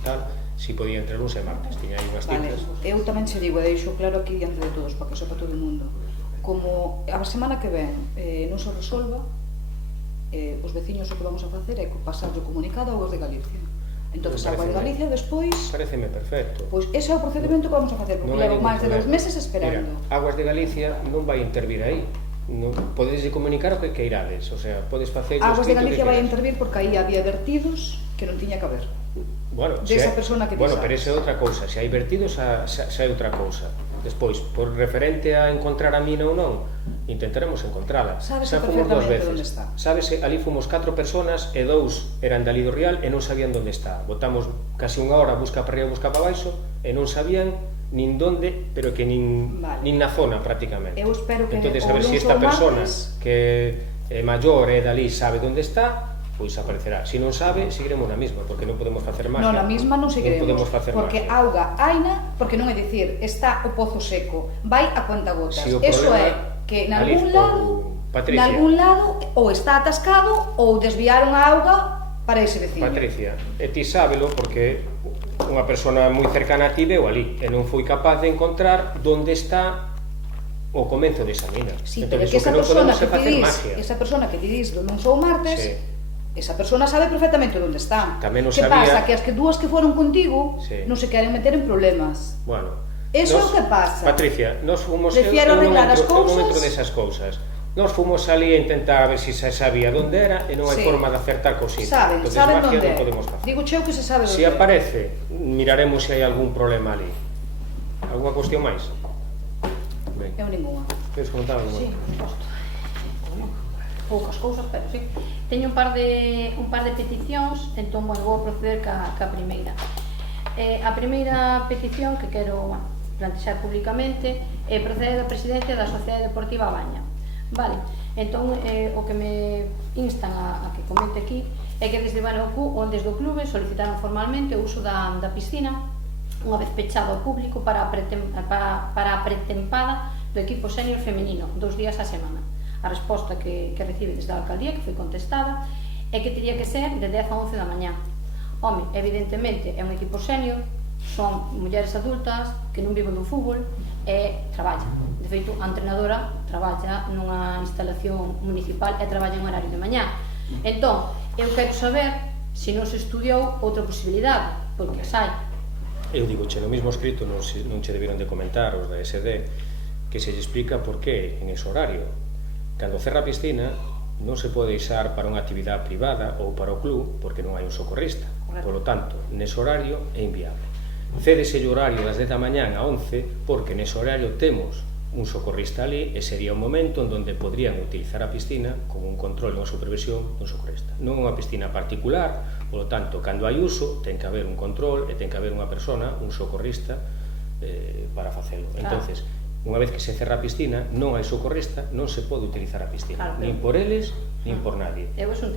tal, si podía entre luns e martes, tiña aí unhas citas. Eu tamén che digo, e deixo claro aquí diante de todos, para que sepa todo o mundo, como a semana que ven non se resolva, os veciños o que vamos a facer é pasar o comunicado aos de Galicia. Entonces, a Agua de Galicia despois... Pareceme perfecto. Pois ese é o procedimento que vamos a facer, porque levo máis de 2 meses esperando. Mira, Aguas de Galicia non vai intervir aí. Podedes comunicar o que queirades, o sea, podes facer... Aguas de Galicia vai intervir porque aí había vertidos que non tiña que haber. Bueno, desa persona que bueno, pero esa é outra cousa, se hai vertidos xa é outra cousa. Despois, por referente a encontrar a mina ou non, intentaremos encontrala. Sábese perfectamente onde está. Sábese, ali fomos 4 personas e 2 eran dali do Rial e non sabían onde está. Botamos casi unha hora busca para arriba, busca para baixo e non sabían nin donde, pero que nin na zona prácticamente. Eu espero que entonces, a ver se esta persona que é maior e dali sabe onde está, pois aparecerá. Se non sabe, seguiremos na mesma, porque non podemos facer magia. Non, na mesma non seguiremos, non podemos facer porque magia. auga haina, porque non é dicir, está o pozo seco, vai a cuentagotas. Si Eso é que nalgún lado ou está atascado ou desviaron a auga para ese veciño. Patricia, e ti sábelo porque unha persona moi cercana a ti veu ali e non foi capaz de encontrar onde está o comenzo desa mina. Sí, pero que esa persona que ti dis do non sou martes, esa persona sabe perfectamente onde está. Que pasa? Que as dúas que foron contigo non se queren meter en problemas. Bueno, eso é o que pasa. Patricia, nos fomos... Prefiero arreglar as cousas. Non entro desas cousas. Nos fomos ali a intentar a ver se sabía onde era e non hai forma de acertar cos sitios. Saben onde é. Digo cheu que se sabe onde é. Se aparece, miraremos se hai algún problema ali. Alguna cuestión máis? Eu ninguna. Queres comentar algo? Sí, posto. Poucas cousas, pero sí. Teño un par de peticións, entón, bueno, vou proceder ca primeira. A primeira petición que quero plantexar públicamente é proceder da presidencia da Sociedade Deportiva Baña. Vale, entón o que me instan a que comente aquí é que desde do clube solicitaron formalmente o uso da piscina unha vez pechado ao público para a pretempada do equipo sénior femenino 2 días a semana. A resposta que recibe desde a alcaldía, que foi contestada, é que teria que ser de 10 a 11 da mañá. Home, evidentemente é un equipo sénior, son mulleres adultas que non viven do fútbol e traballan. De feito, a entrenadora traballa nunha instalación municipal e traballa en horario de mañá. Entón, eu quero saber se non se estudiou outra posibilidade, porque as hai. Eu digo, no mesmo escrito non che deberon de comentar os da SD que se lle explica por que en ese horario. Cando cerra a piscina non se pode deixar para unha actividade privada ou para o club porque non hai un socorrista. Por lo tanto, nese horario é inviable. Cédese o horario das 10 da mañán a 11 porque nese horario temos un socorrista ali e sería un momento en donde podrían utilizar a piscina como un control e unha supervisión dun socorrista. Non é unha piscina particular, por lo tanto, cando hai uso, ten que haber un control e ten que haber unha persona, un socorrista, para facelo. Entonces, unha vez que se cerra a piscina, non hai socorrista, non se pode utilizar a piscina, nin por eles, nin por nadie.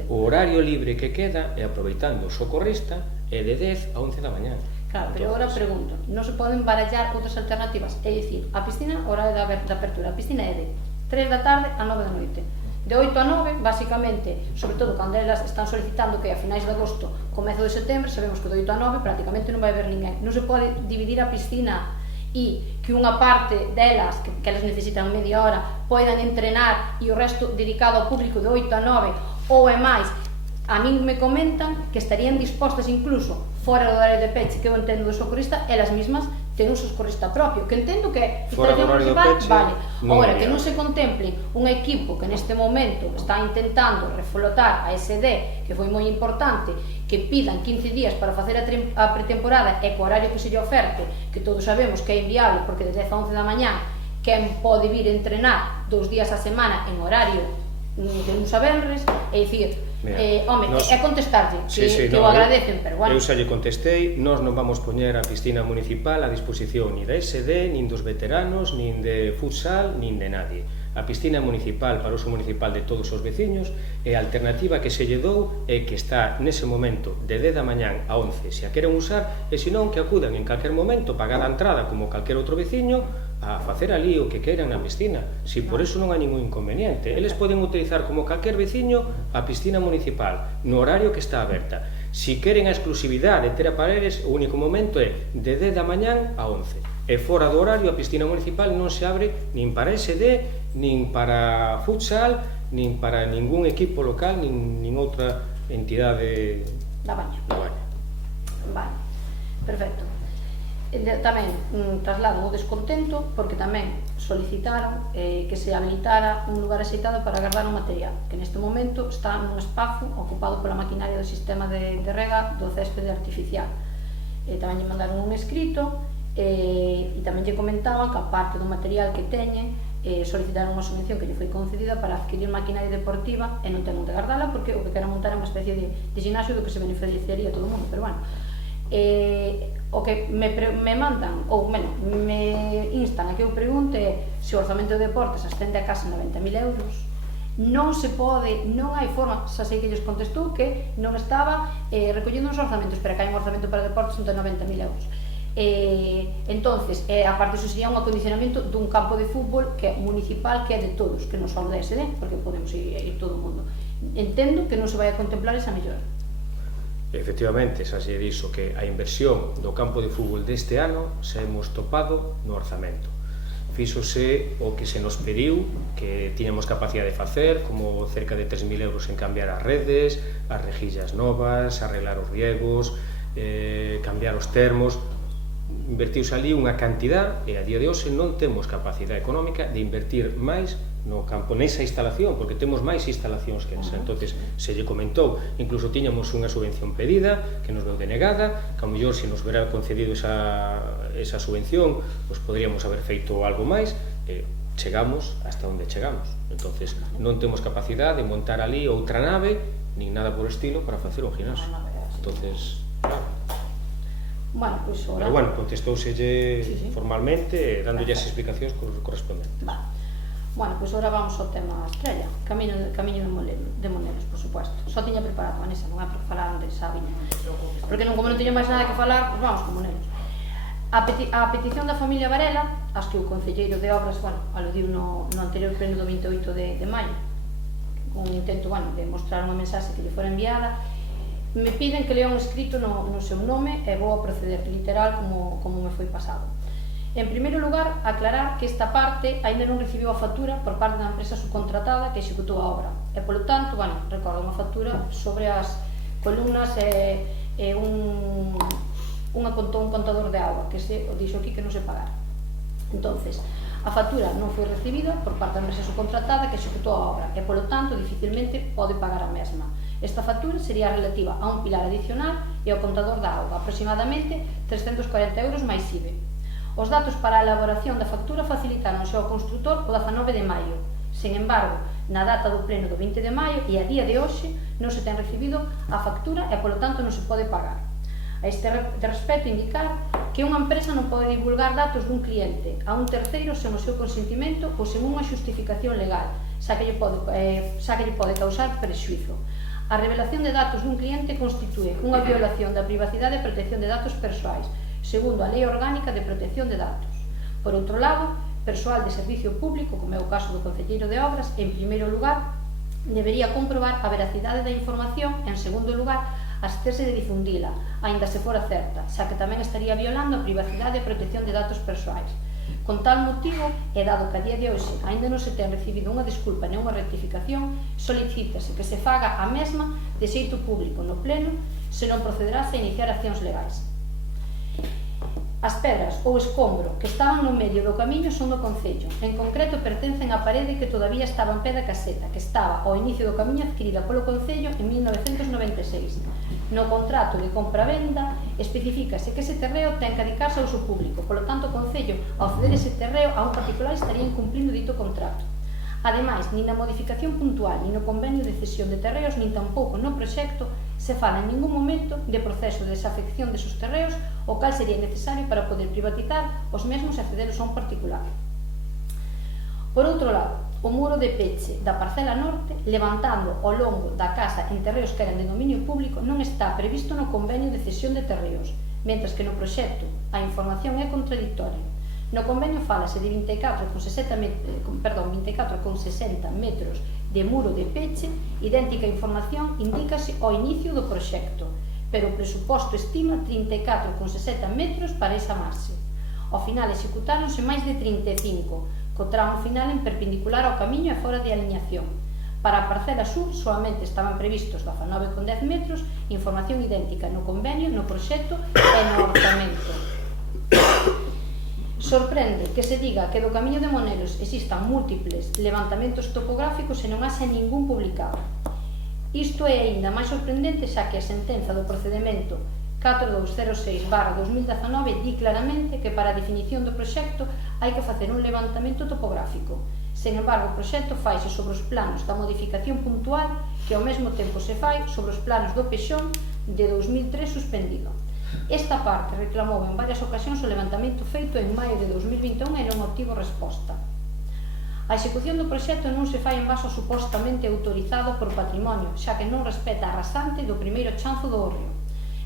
O horario libre que queda é aproveitando o socorrista é de 10 a 11 da mañán. Claro, pero agora pregunto, non se poden barallar outras alternativas? É dicir, a piscina, horario de apertura, a piscina é de 3 da tarde a 9 da noite. De 8 a 9, basicamente, sobre todo cando elas están solicitando que a finais de agosto, comezo de setembro, sabemos que de 8 a 9 prácticamente non vai haber ninguén. Non se pode dividir a piscina e que unha parte delas, que elas necesitan media hora, poidan entrenar e o resto dedicado ao público de 8 a 9 ou é máis. A min me comentan que estarían dispostas incluso fora do horario de peche, que eu entendo do socorrista, elas mismas ten un socorrista propio, que entendo que é instalación municipal, vale. Agora, que non se contemple un equipo que neste momento está intentando reflotar a SD, que foi moi importante, que pidan 15 días para facer a pretemporada e co horario que se lle oferte, que todos sabemos que é inviable, porque de 10 a 11 da mañán quen pode vir entrenar 2 días a semana en horario de uns a venres, é dicir, home, é contestarlle que o agradecen, pero bueno. Eu xa lle contestei, nós non vamos poñer a piscina municipal a disposición ni da SD, nin dos veteranos, nin de futsal, nin de nadie. A piscina municipal para uso municipal de todos os veciños e a alternativa que se lle dou é que está nese momento de 10 da mañán a 11 se a queren usar e senón que acudan en calquer momento, pagada a entrada como calquer outro veciño, a facer ali o que queiran na piscina. Si por eso non hai ningún inconveniente, eles poden utilizar como calquer veciño a piscina municipal no horario que está aberta. Si queren a exclusividade de ter a paredes, o único momento é de 10 da mañán a 11 e fora do horario a piscina municipal non se abre nin para SD, nin para futsal, nin para ningún equipo local, nin outra entidade da Baña. Vale, perfecto. Tamén traslado o descontento porque tamén solicitaron que se habilitara un lugar axeitado para guardar o material, que neste momento está nun espazo ocupado pola maquinaria do sistema de rega do céspede artificial. Tamén lle mandaron un escrito e tamén lle comentaban que a parte do material que teñen solicitaron unha subvención que lle foi concedida para adquirir maquinaria deportiva e non ten onde guardala porque o que queren montar é unha especie de ginasio do que se beneficiaría todo o mundo, pero bueno, O que me mandan, ou me instan a que eu pregunte se o orzamento de deportes ascende a case 90.000 euros. Non se pode, non hai forma, xa sei que lles contestou que non estaba recollendo os orzamentos, pero que hai un orzamento para deportes de 90.000 euros. Entonces, aparte iso sería un acondicionamento dun campo de fútbol que é municipal, que é de todos, que non só de SD, porque podemos ir todo o mundo. Entendo que non se vai a contemplar esa mellora. Efectivamente, xa se dixo que a inversión do campo de fútbol deste ano se hemos topado no orzamento. Fíxose o que se nos pediu, que tiñamos capacidade de facer, como cerca de 3.000 euros en cambiar as redes, as rejillas novas, arreglar os riegos, cambiar os termos. Invertiuse ali unha cantidad e a día de hoxe non temos capacidade económica de invertir máis no campo, nesa instalación, porque temos máis instalacións que esa. Entonces, se lle comentou, incluso tiñamos unha subvención pedida que nos veu denegada, que ao mellor se nos verá concedido esa subvención, pues poderíamos haber feito algo máis, chegamos hasta onde chegamos. Entonces, non temos capacidade de montar ali outra nave, nin nada por estilo, para facer un ginasio. Entonces, bueno, pois ora... Pero bueno, contestóuselle formalmente, dándolle as explicacións correspondentes. Bueno, pois ora vamos ao tema estrella, Camiño de Monelos, por supuesto. Só tiña preparado, Vanessa, non é para falar de Sabiña. Porque como non tiña máis nada que falar, pois vamos con Monelos. A petición da familia Varela, as que o concelleiro de Obras, aludiu no anterior pleno do 28 de maio, con un intento, de mostrar unha mensaxe que lle fora enviada, me piden que lea un escrito no seu nome e vou a proceder literal como me foi pasado. En primeiro lugar, aclarar que esta parte aínda non recibiu a factura por parte da empresa subcontratada que executou a obra e, polo tanto, recordo unha factura sobre as columnas e un contador de auga que se dixo aquí que non se pagara. Entonces, a factura non foi recibida por parte da empresa subcontratada que executou a obra e, polo tanto, dificilmente pode pagar a mesma. Esta factura sería relativa a un pilar adicional e ao contador da auga, aproximadamente 340 euros máis IVA. Os datos para a elaboración da factura facilitáronse ao construtor o 19 de maio. Sen embargo, na data do pleno do 20 de maio e a día de hoxe non se ten recibido a factura e, polo tanto, non se pode pagar. A este respecto, indicar que unha empresa non pode divulgar datos dun cliente a un terceiro sen o seu consentimento ou sen unha xustificación legal, xa que lle pode causar prexuízo. A revelación de datos dun cliente constitúe unha violación da privacidade e protección de datos persoais, segundo a Lei Orgánica de Protección de Datos. Por outro lado, persoal de servicio público, como é o caso do concelleiro de Obras, en primeiro lugar, debería comprobar a veracidade da información e, en segundo lugar, absterse de difundila, aínda se fora certa, xa que tamén estaría violando a privacidade e protección de datos persoais. Con tal motivo, e dado que a día de hoxe aínda non se ten recibido unha desculpa nin unha rectificación, solicítase que se faga a mesma de xeito público no pleno, se non procederase a iniciar accións legais. As pedras ou escombro que estaban no medio do camiño son do concello. En concreto, pertencen á parede que todavía estaba en pé da caseta, que estaba ao inicio do camiño adquirida polo concello en 1996. No contrato de compra-venda especificase que ese terreo ten que adicarse ao uso público, polo tanto o concello, ao ceder ese terreo a un particular, estaría incumplindo dito contrato. Ademais, nin na modificación puntual, nin no convenio de cesión de terreos, nin tampouco no proxecto, se fala en ningún momento de proceso de desafección desos terreos, o cal sería necesario para poder privatizar os mesmos e accederos a un particular. Por outro lado, o muro de peche da parcela norte, levantando ao longo da casa en terreos que eran de dominio público, non está previsto no convenio de cesión de terreos, mentres que no proxecto a información é contradictoria. No convenio falase de 24,60 metros de muro de peche, idéntica información indícase ao inicio do proxecto, pero o presuposto estima 34,60 metros para esa marxe. Ao final executáronse máis de 35, co tramo final en perpendicular ao camiño e fora de aliñación. Para a parcela sur solamente estaban previstos 19,10 metros, información idéntica no convenio, no proxecto e no orzamento. Sorprende que se diga que do Camiño de Monelos existan múltiples levantamentos topográficos e non haxa ningún publicado. Isto é aínda máis sorprendente xa que a sentenza do procedimento 4206/2019 di claramente que para a definición do proxecto hai que facer un levantamento topográfico. Sen embargo, o proxecto faise sobre os planos da modificación puntual que ao mesmo tempo se fai sobre os planos do Pexón de 2003 suspendido. Esta parte reclamou en varias ocasións o levantamento feito en maio de 2021 e non obtivo resposta. A execución do proxecto non se fai en vaso supostamente autorizado por patrimonio, xa que non respeta a rasante do primeiro chanzo do hórreo.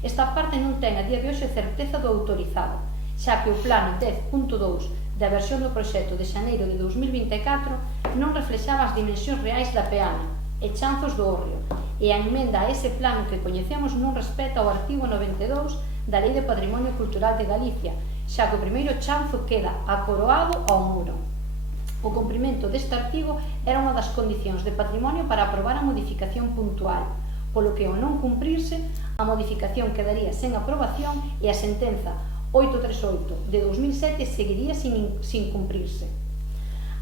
Esta parte non ten a día de hoxe certeza do autorizado, xa que o plano 10.2 da versión do proxecto de xaneiro de 2024 non reflexaba as dimensións reais da peana e chanzos do hórreo, e a emenda a ese plano que coñecemos non respeta o artigo 92 da Lei de Patrimonio Cultural de Galicia, xa que o primeiro chanzo queda acoroado ao muro. O cumprimento deste artigo era unha das condicións de patrimonio para aprobar a modificación puntual, polo que ao non cumprirse, a modificación quedaría sen aprobación e a sentenza 838 de 2007 seguiría sin cumprirse.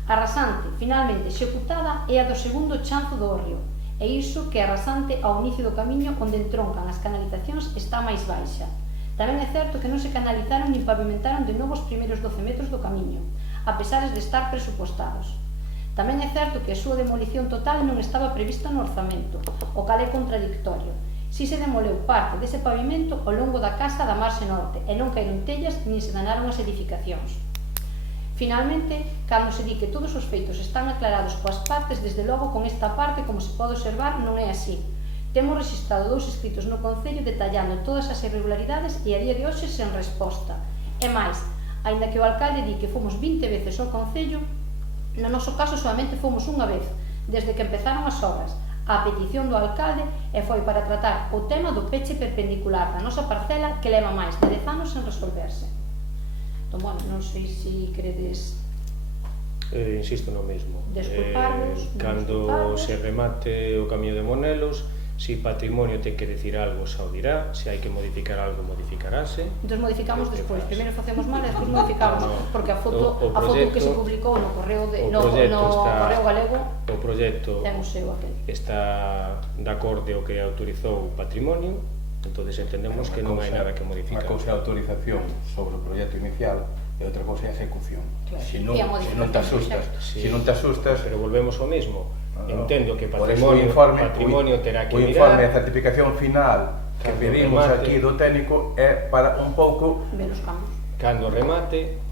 A rasante finalmente executada é a do segundo chanzo do hórreo, e iso que a rasante ao inicio do camiño onde entroncan as canalizacións está máis baixa. Tamén é certo que non se canalizaron nin pavimentaron de novo os primeiros 12 metros do camiño, a pesar de estar presupostados. Tamén é certo que a súa demolición total non estaba prevista no orzamento, o cal é contradictorio. Si se demoleu parte dese pavimento ao longo da casa da marxe norte e non caeron tellas nin se danaron as edificacións. Finalmente, cando se di que todos os feitos están aclarados coas partes, desde logo con esta parte, como se pode observar, non é así. Temos registrado 2 escritos no Concello detallando todas as irregularidades e a día de hoxe sen resposta. E máis, aínda que o alcalde di que fomos 20 veces ao Concello, no noso caso solamente fomos unha vez, desde que empezaron as obras, a petición do alcalde, e foi para tratar o tema do peche perpendicular da nosa parcela que leva máis de 10 anos sen resolverse. Entón, bueno, non sei se queredes... Insisto no mesmo. Desculparvos, cando se remate o camiño de Monelos, si patrimonio ten que decir algo, xa o dirá, se hai que modificar algo, modificarase. Entón modificamos despois, primeiro facemos mal e despois modificamos, porque a foto que se publicou no correo galego, o proxecto é museo aquel. Está de acorde o que autorizou o patrimonio, entonces entendemos que non hai nada que modificar. Unha cousa é a autorización sobre o proxecto inicial e outra cousa é a ejecución. Se non te asustas, pero volvemos ao mesmo. Entendo que patrimonio terá que mirar. O informe de certificación final que pedimos aquí do técnico é para un pouco ver os campos. Cando remate,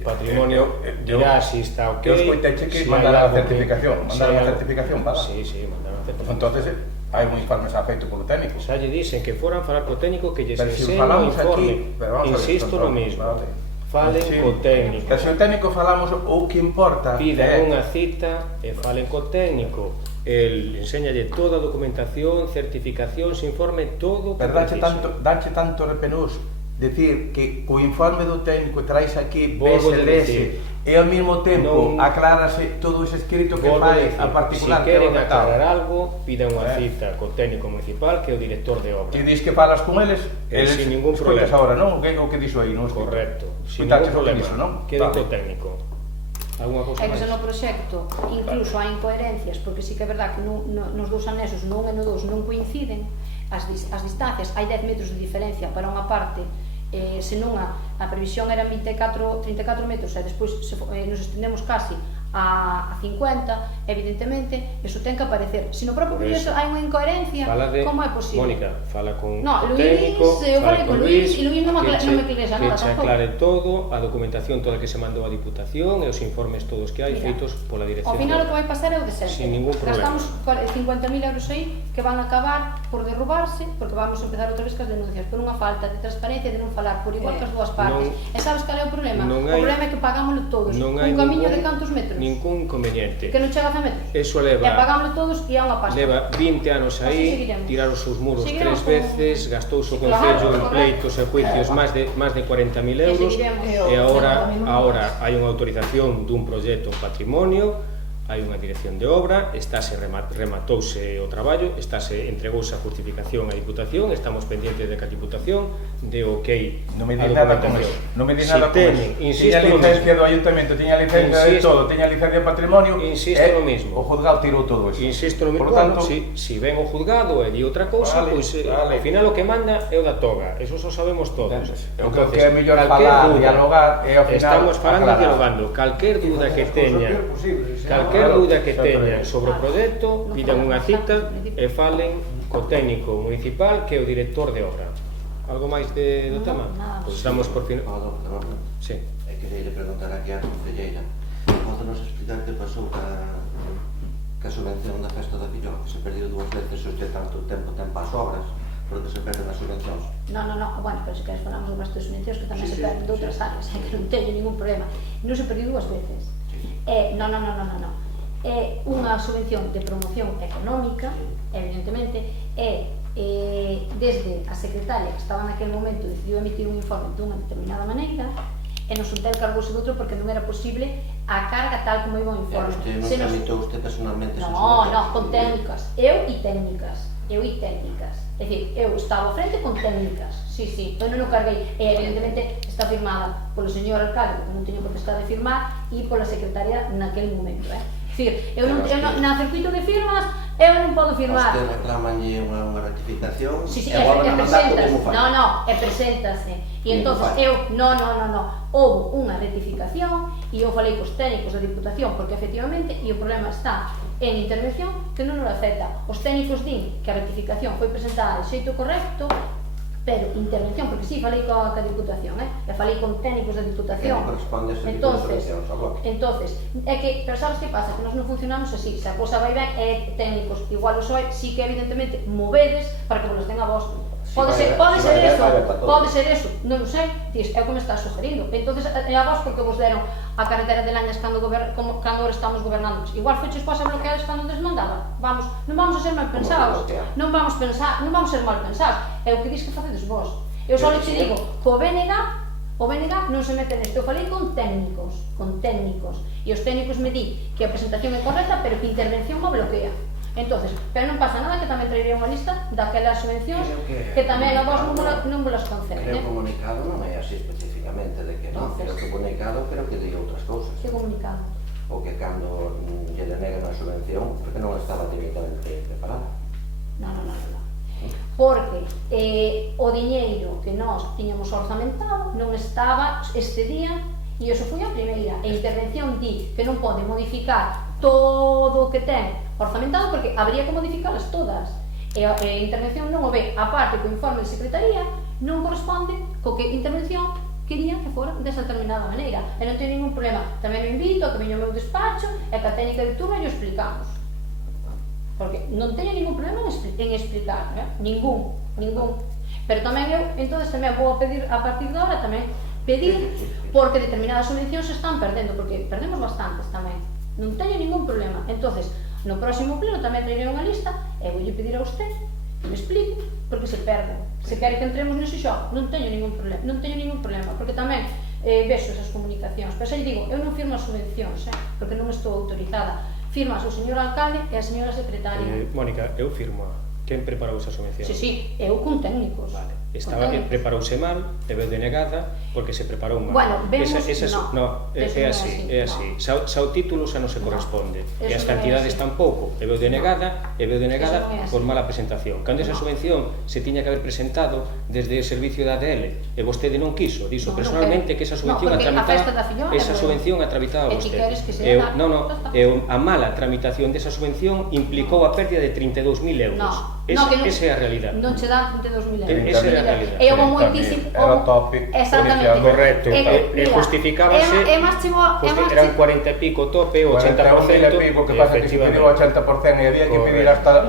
patrimonio dirá si está ok. Eu escoitei que mandaron a certificación, para. Sí, mandaron a certificación. Entonces, hai un informe xa feito polo técnico. Xa lle dixen que foran falar co técnico que lles enseñe o informe. Insisto no mesmo. Falen co técnico. Que se o técnico falamos o que importa. Pidan unha cita e falen co técnico. El enséñalle toda a documentación, certificacións, informe, todo o que precisa. Danche tanto repenús decir que co informe do técnico traes aquí BSDS e ao mesmo tempo aclárase todo ese escrito que fai a particular. Se queren aclarar algo, pidan unha cita co técnico municipal que é o director de obra. Ti dis que falas con eles, sin ningún problema. Ahora, non? O que dixo aí? Correcto, sin ningún problema. Queda co técnico. É que se no proxecto incluso hai incoherencias, porque sí que é verdad que nos dous anexos, no 1 e no 2, non coinciden as distancias, hai 10 metros de diferencia para unha parte, senón a previsión eran 34 metros e despois nos estendemos casi a 50, evidentemente, eso ten que aparecer. Se no propio proxecto hai unha incoherencia, como é posible? Mónica, fala con técnico, eu falei con Luís, e Luís non me aclaresa nada tampouco. Que se aclare todo, a documentación toda que se mandou a Diputación e os informes todos que hai feitos pola dirección. Ao final o que vai pasar é o de sempre. Sin ningún problema. Gastamos 50.000 euros aí que van a acabar por derrubarse, porque vamos a empezar outra vez cas denuncias por unha falta de transparencia, de non falar por igual que as dúas partes. E sabes cal é o problema? O problema é que pagámoslo todos. Un camiño de cantos metros? Ningún inconveniente. Que non chega a 100 metros. Eso leva... E pagámoslo todos e é unha pasta. Leva 20 anos aí, tiraron os muros 3 veces, gastouse o Concello en pleitos e juicios máis de 40.000 euros e agora hai unha autorización dun proxecto en patrimonio, hai unha dirección de obra, rematouse o traballo, entregouse a justificación á Diputación, estamos pendientes de que a Diputación de ok non me di nada con eso. Non me di nada con eso. Tiña licencia do Ayuntamiento, tiña licencia de todo, tiña licencia de patrimonio. Insisto no mismo. O juzgado tirou todo eso. Insisto no mesmo. Si ven o juzgado e di outra cousa, pois ao final o que manda é o da toga. Eso só sabemos todos. Eu creo que é mellor falar, dialogar e ao final estamos falando e dialogando. Calquer dúda que teña sobre o proxecto, pidan unha cita e falen co técnico municipal que é o director de obra. Algo máis do tema? Pois estamos por fin... Sí. E quereille preguntar aquí á concelleira, podenos explicar que pasou ca subvención da festa da Filloa, que se perdiu 2 veces o que tanto tempo ten para as obras, porque se perden as subvencións? No, bueno, pero se queres falamos do resto de subvencións que tamén se perden de outras áreas, que non teño ningún problema. Non se perdiu 2 veces. No. É unha subvención de promoción económica, evidentemente, desde a secretaria que estaba naquele momento decidiu emitir un informe dunha determinada maneira e non xunta el cargouse doutro porque non era posible a carga tal como iba o informe. Pero usted non tramitou usted personalmente esa subvención? No, con técnicas. Eu e técnicas. É dicir, eu estaba frente con técnicas. Sí, eu non o carguei. E evidentemente está firmada polo señor alcalde, que non teño potestade de firmar, e pola secretaria naquele momento. É dicir, eu na circuito de firmas eu non podo firmar. Vostede reclamanlle unha ratificación? Sí, e preséntase. E entón, houve unha rectificación e eu falei cos técnicos da Diputación porque efectivamente, e o problema está en intervención, que non o acepta. Os técnicos din que a rectificación foi presentada de xeito correcto, pero intervención, porque si, falei coa Diputación, e falei con técnicos da Diputación. Entonces, é que, pero sabes que pasa? Que nós non funcionamos así, se a cousa vai ben, é técnicos, igual o soe, si que evidentemente movedes para que vos ten a vos. Pode ser eso, non o sei, é o que me estás sugerindo. Entonces, é a vos porque vos deron a carretera de Lañas cando ahora estamos gobernando. Igual foches vos a bloqueades cando desmandaba. Non vamos a ser mal pensados. Non vamos a ser mal pensados. É o que dis que facedes vos. Eu só te digo, o BNG non se mete nesto. Eu falei con técnicos. E os técnicos me di que a presentación é correcta, pero que a intervención me bloquea. Entonces, pero non pasa nada, que tamén traeré unha lista daquelas subvencións que tamén a vos non vos las conceden. Pero o comunicado non é así especificamente de que non, pero o comunicado creo que di outras cousas. Que comunicado? O que cando lle denegan a subvención porque non estaba directamente preparada. Non. Porque o diñeiro que nós tiñamos orzamentado non estaba este día, e iso foi a primeira. A intervención di que non pode modificar todo o que ten orzamentado porque habría que modificalas todas. E a intervención non o ve, aparte que o informe de secretaría non corresponde co que a intervención quería que fora desa determinada maneira. E non ten ningún problema. Tamén o invito a que veña ao meu despacho e que a técnica de turno e o explicamos. Porque non teño ningún problema en explicar, ningún. Pero tamén eu, entonces tamén vou pedir a partir de ahora tamén pedir porque determinadas subvencións se están perdendo, porque perdemos bastantes tamén. Non teño ningún problema. Entonces, no próximo pleno tamén traeré unha lista e voulle pedir a usted que me explique porque se perden. Se quere que entremos nese xogo, non teño ningún problema, porque tamén vexo esas comunicacións. Pero xa lle digo, eu non firmo as subvencións, porque non estou autorizada. Firmas o señor alcalde e a señora secretaria. Mónica, eu firmo. Quen preparou esa subvención? Sí, eu con técnicos. Vale. Preparouse mal e veu denegada porque se preparou mal. Bueno, vemos, é así. Xa o título xa non se corresponde. E as cantidades tampouco. E veu denegada por mala presentación. Cando esa subvención se tiña que haber presentado desde o servicio da ADL e vostede non quiso, dixo personalmente que esa subvención a tramitaba vostede. A mala tramitación desa subvención implicou a pérdida de 32.000 euros. Esa é a realidade. Non che dá 32.000 euros. Esa é a realidade. E houve moitísimo... Era tope. Exactamente. Correcto. E justificábase... Eran 40 e pico tope, 80%. 40 e pico, que pasa que se pediu 80% e había que pedir hasta...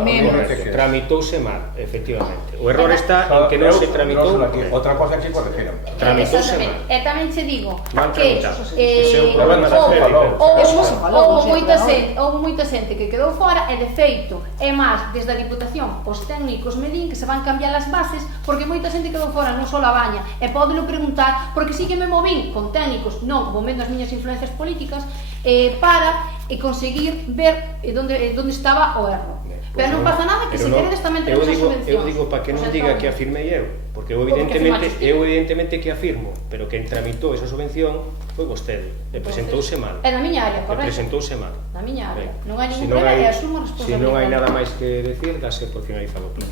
Tramitouse mal, efectivamente. O error está en que non se tramitou... Outra cosa que se corrigiron. Tramitouse mal. E tamén che digo que houve moita xente que quedou fora e de feito, é máis, desde a Diputación, os técnicos me din que se van cambiar as bases porque moita xente quedou fora, non só a baña, e pódelo preguntar, porque sí que me movín con técnicos, non movendo as miñas influencias políticas, para conseguir ver onde estaba o erro. Pero non pasa nada, que se queredes tamén ter esas subvencións. Eu digo para que non diga que afirmei eu, porque eu evidentemente que afirmo, pero quen tramitou esa subvención foi vostede, e presentouse mal. É na miña área, correcto? Presentouse mal. Na miña área. Non hai ningún problema e asumo a responsabilidade. Se non hai nada máis que decir, dase por finalizado o pleno.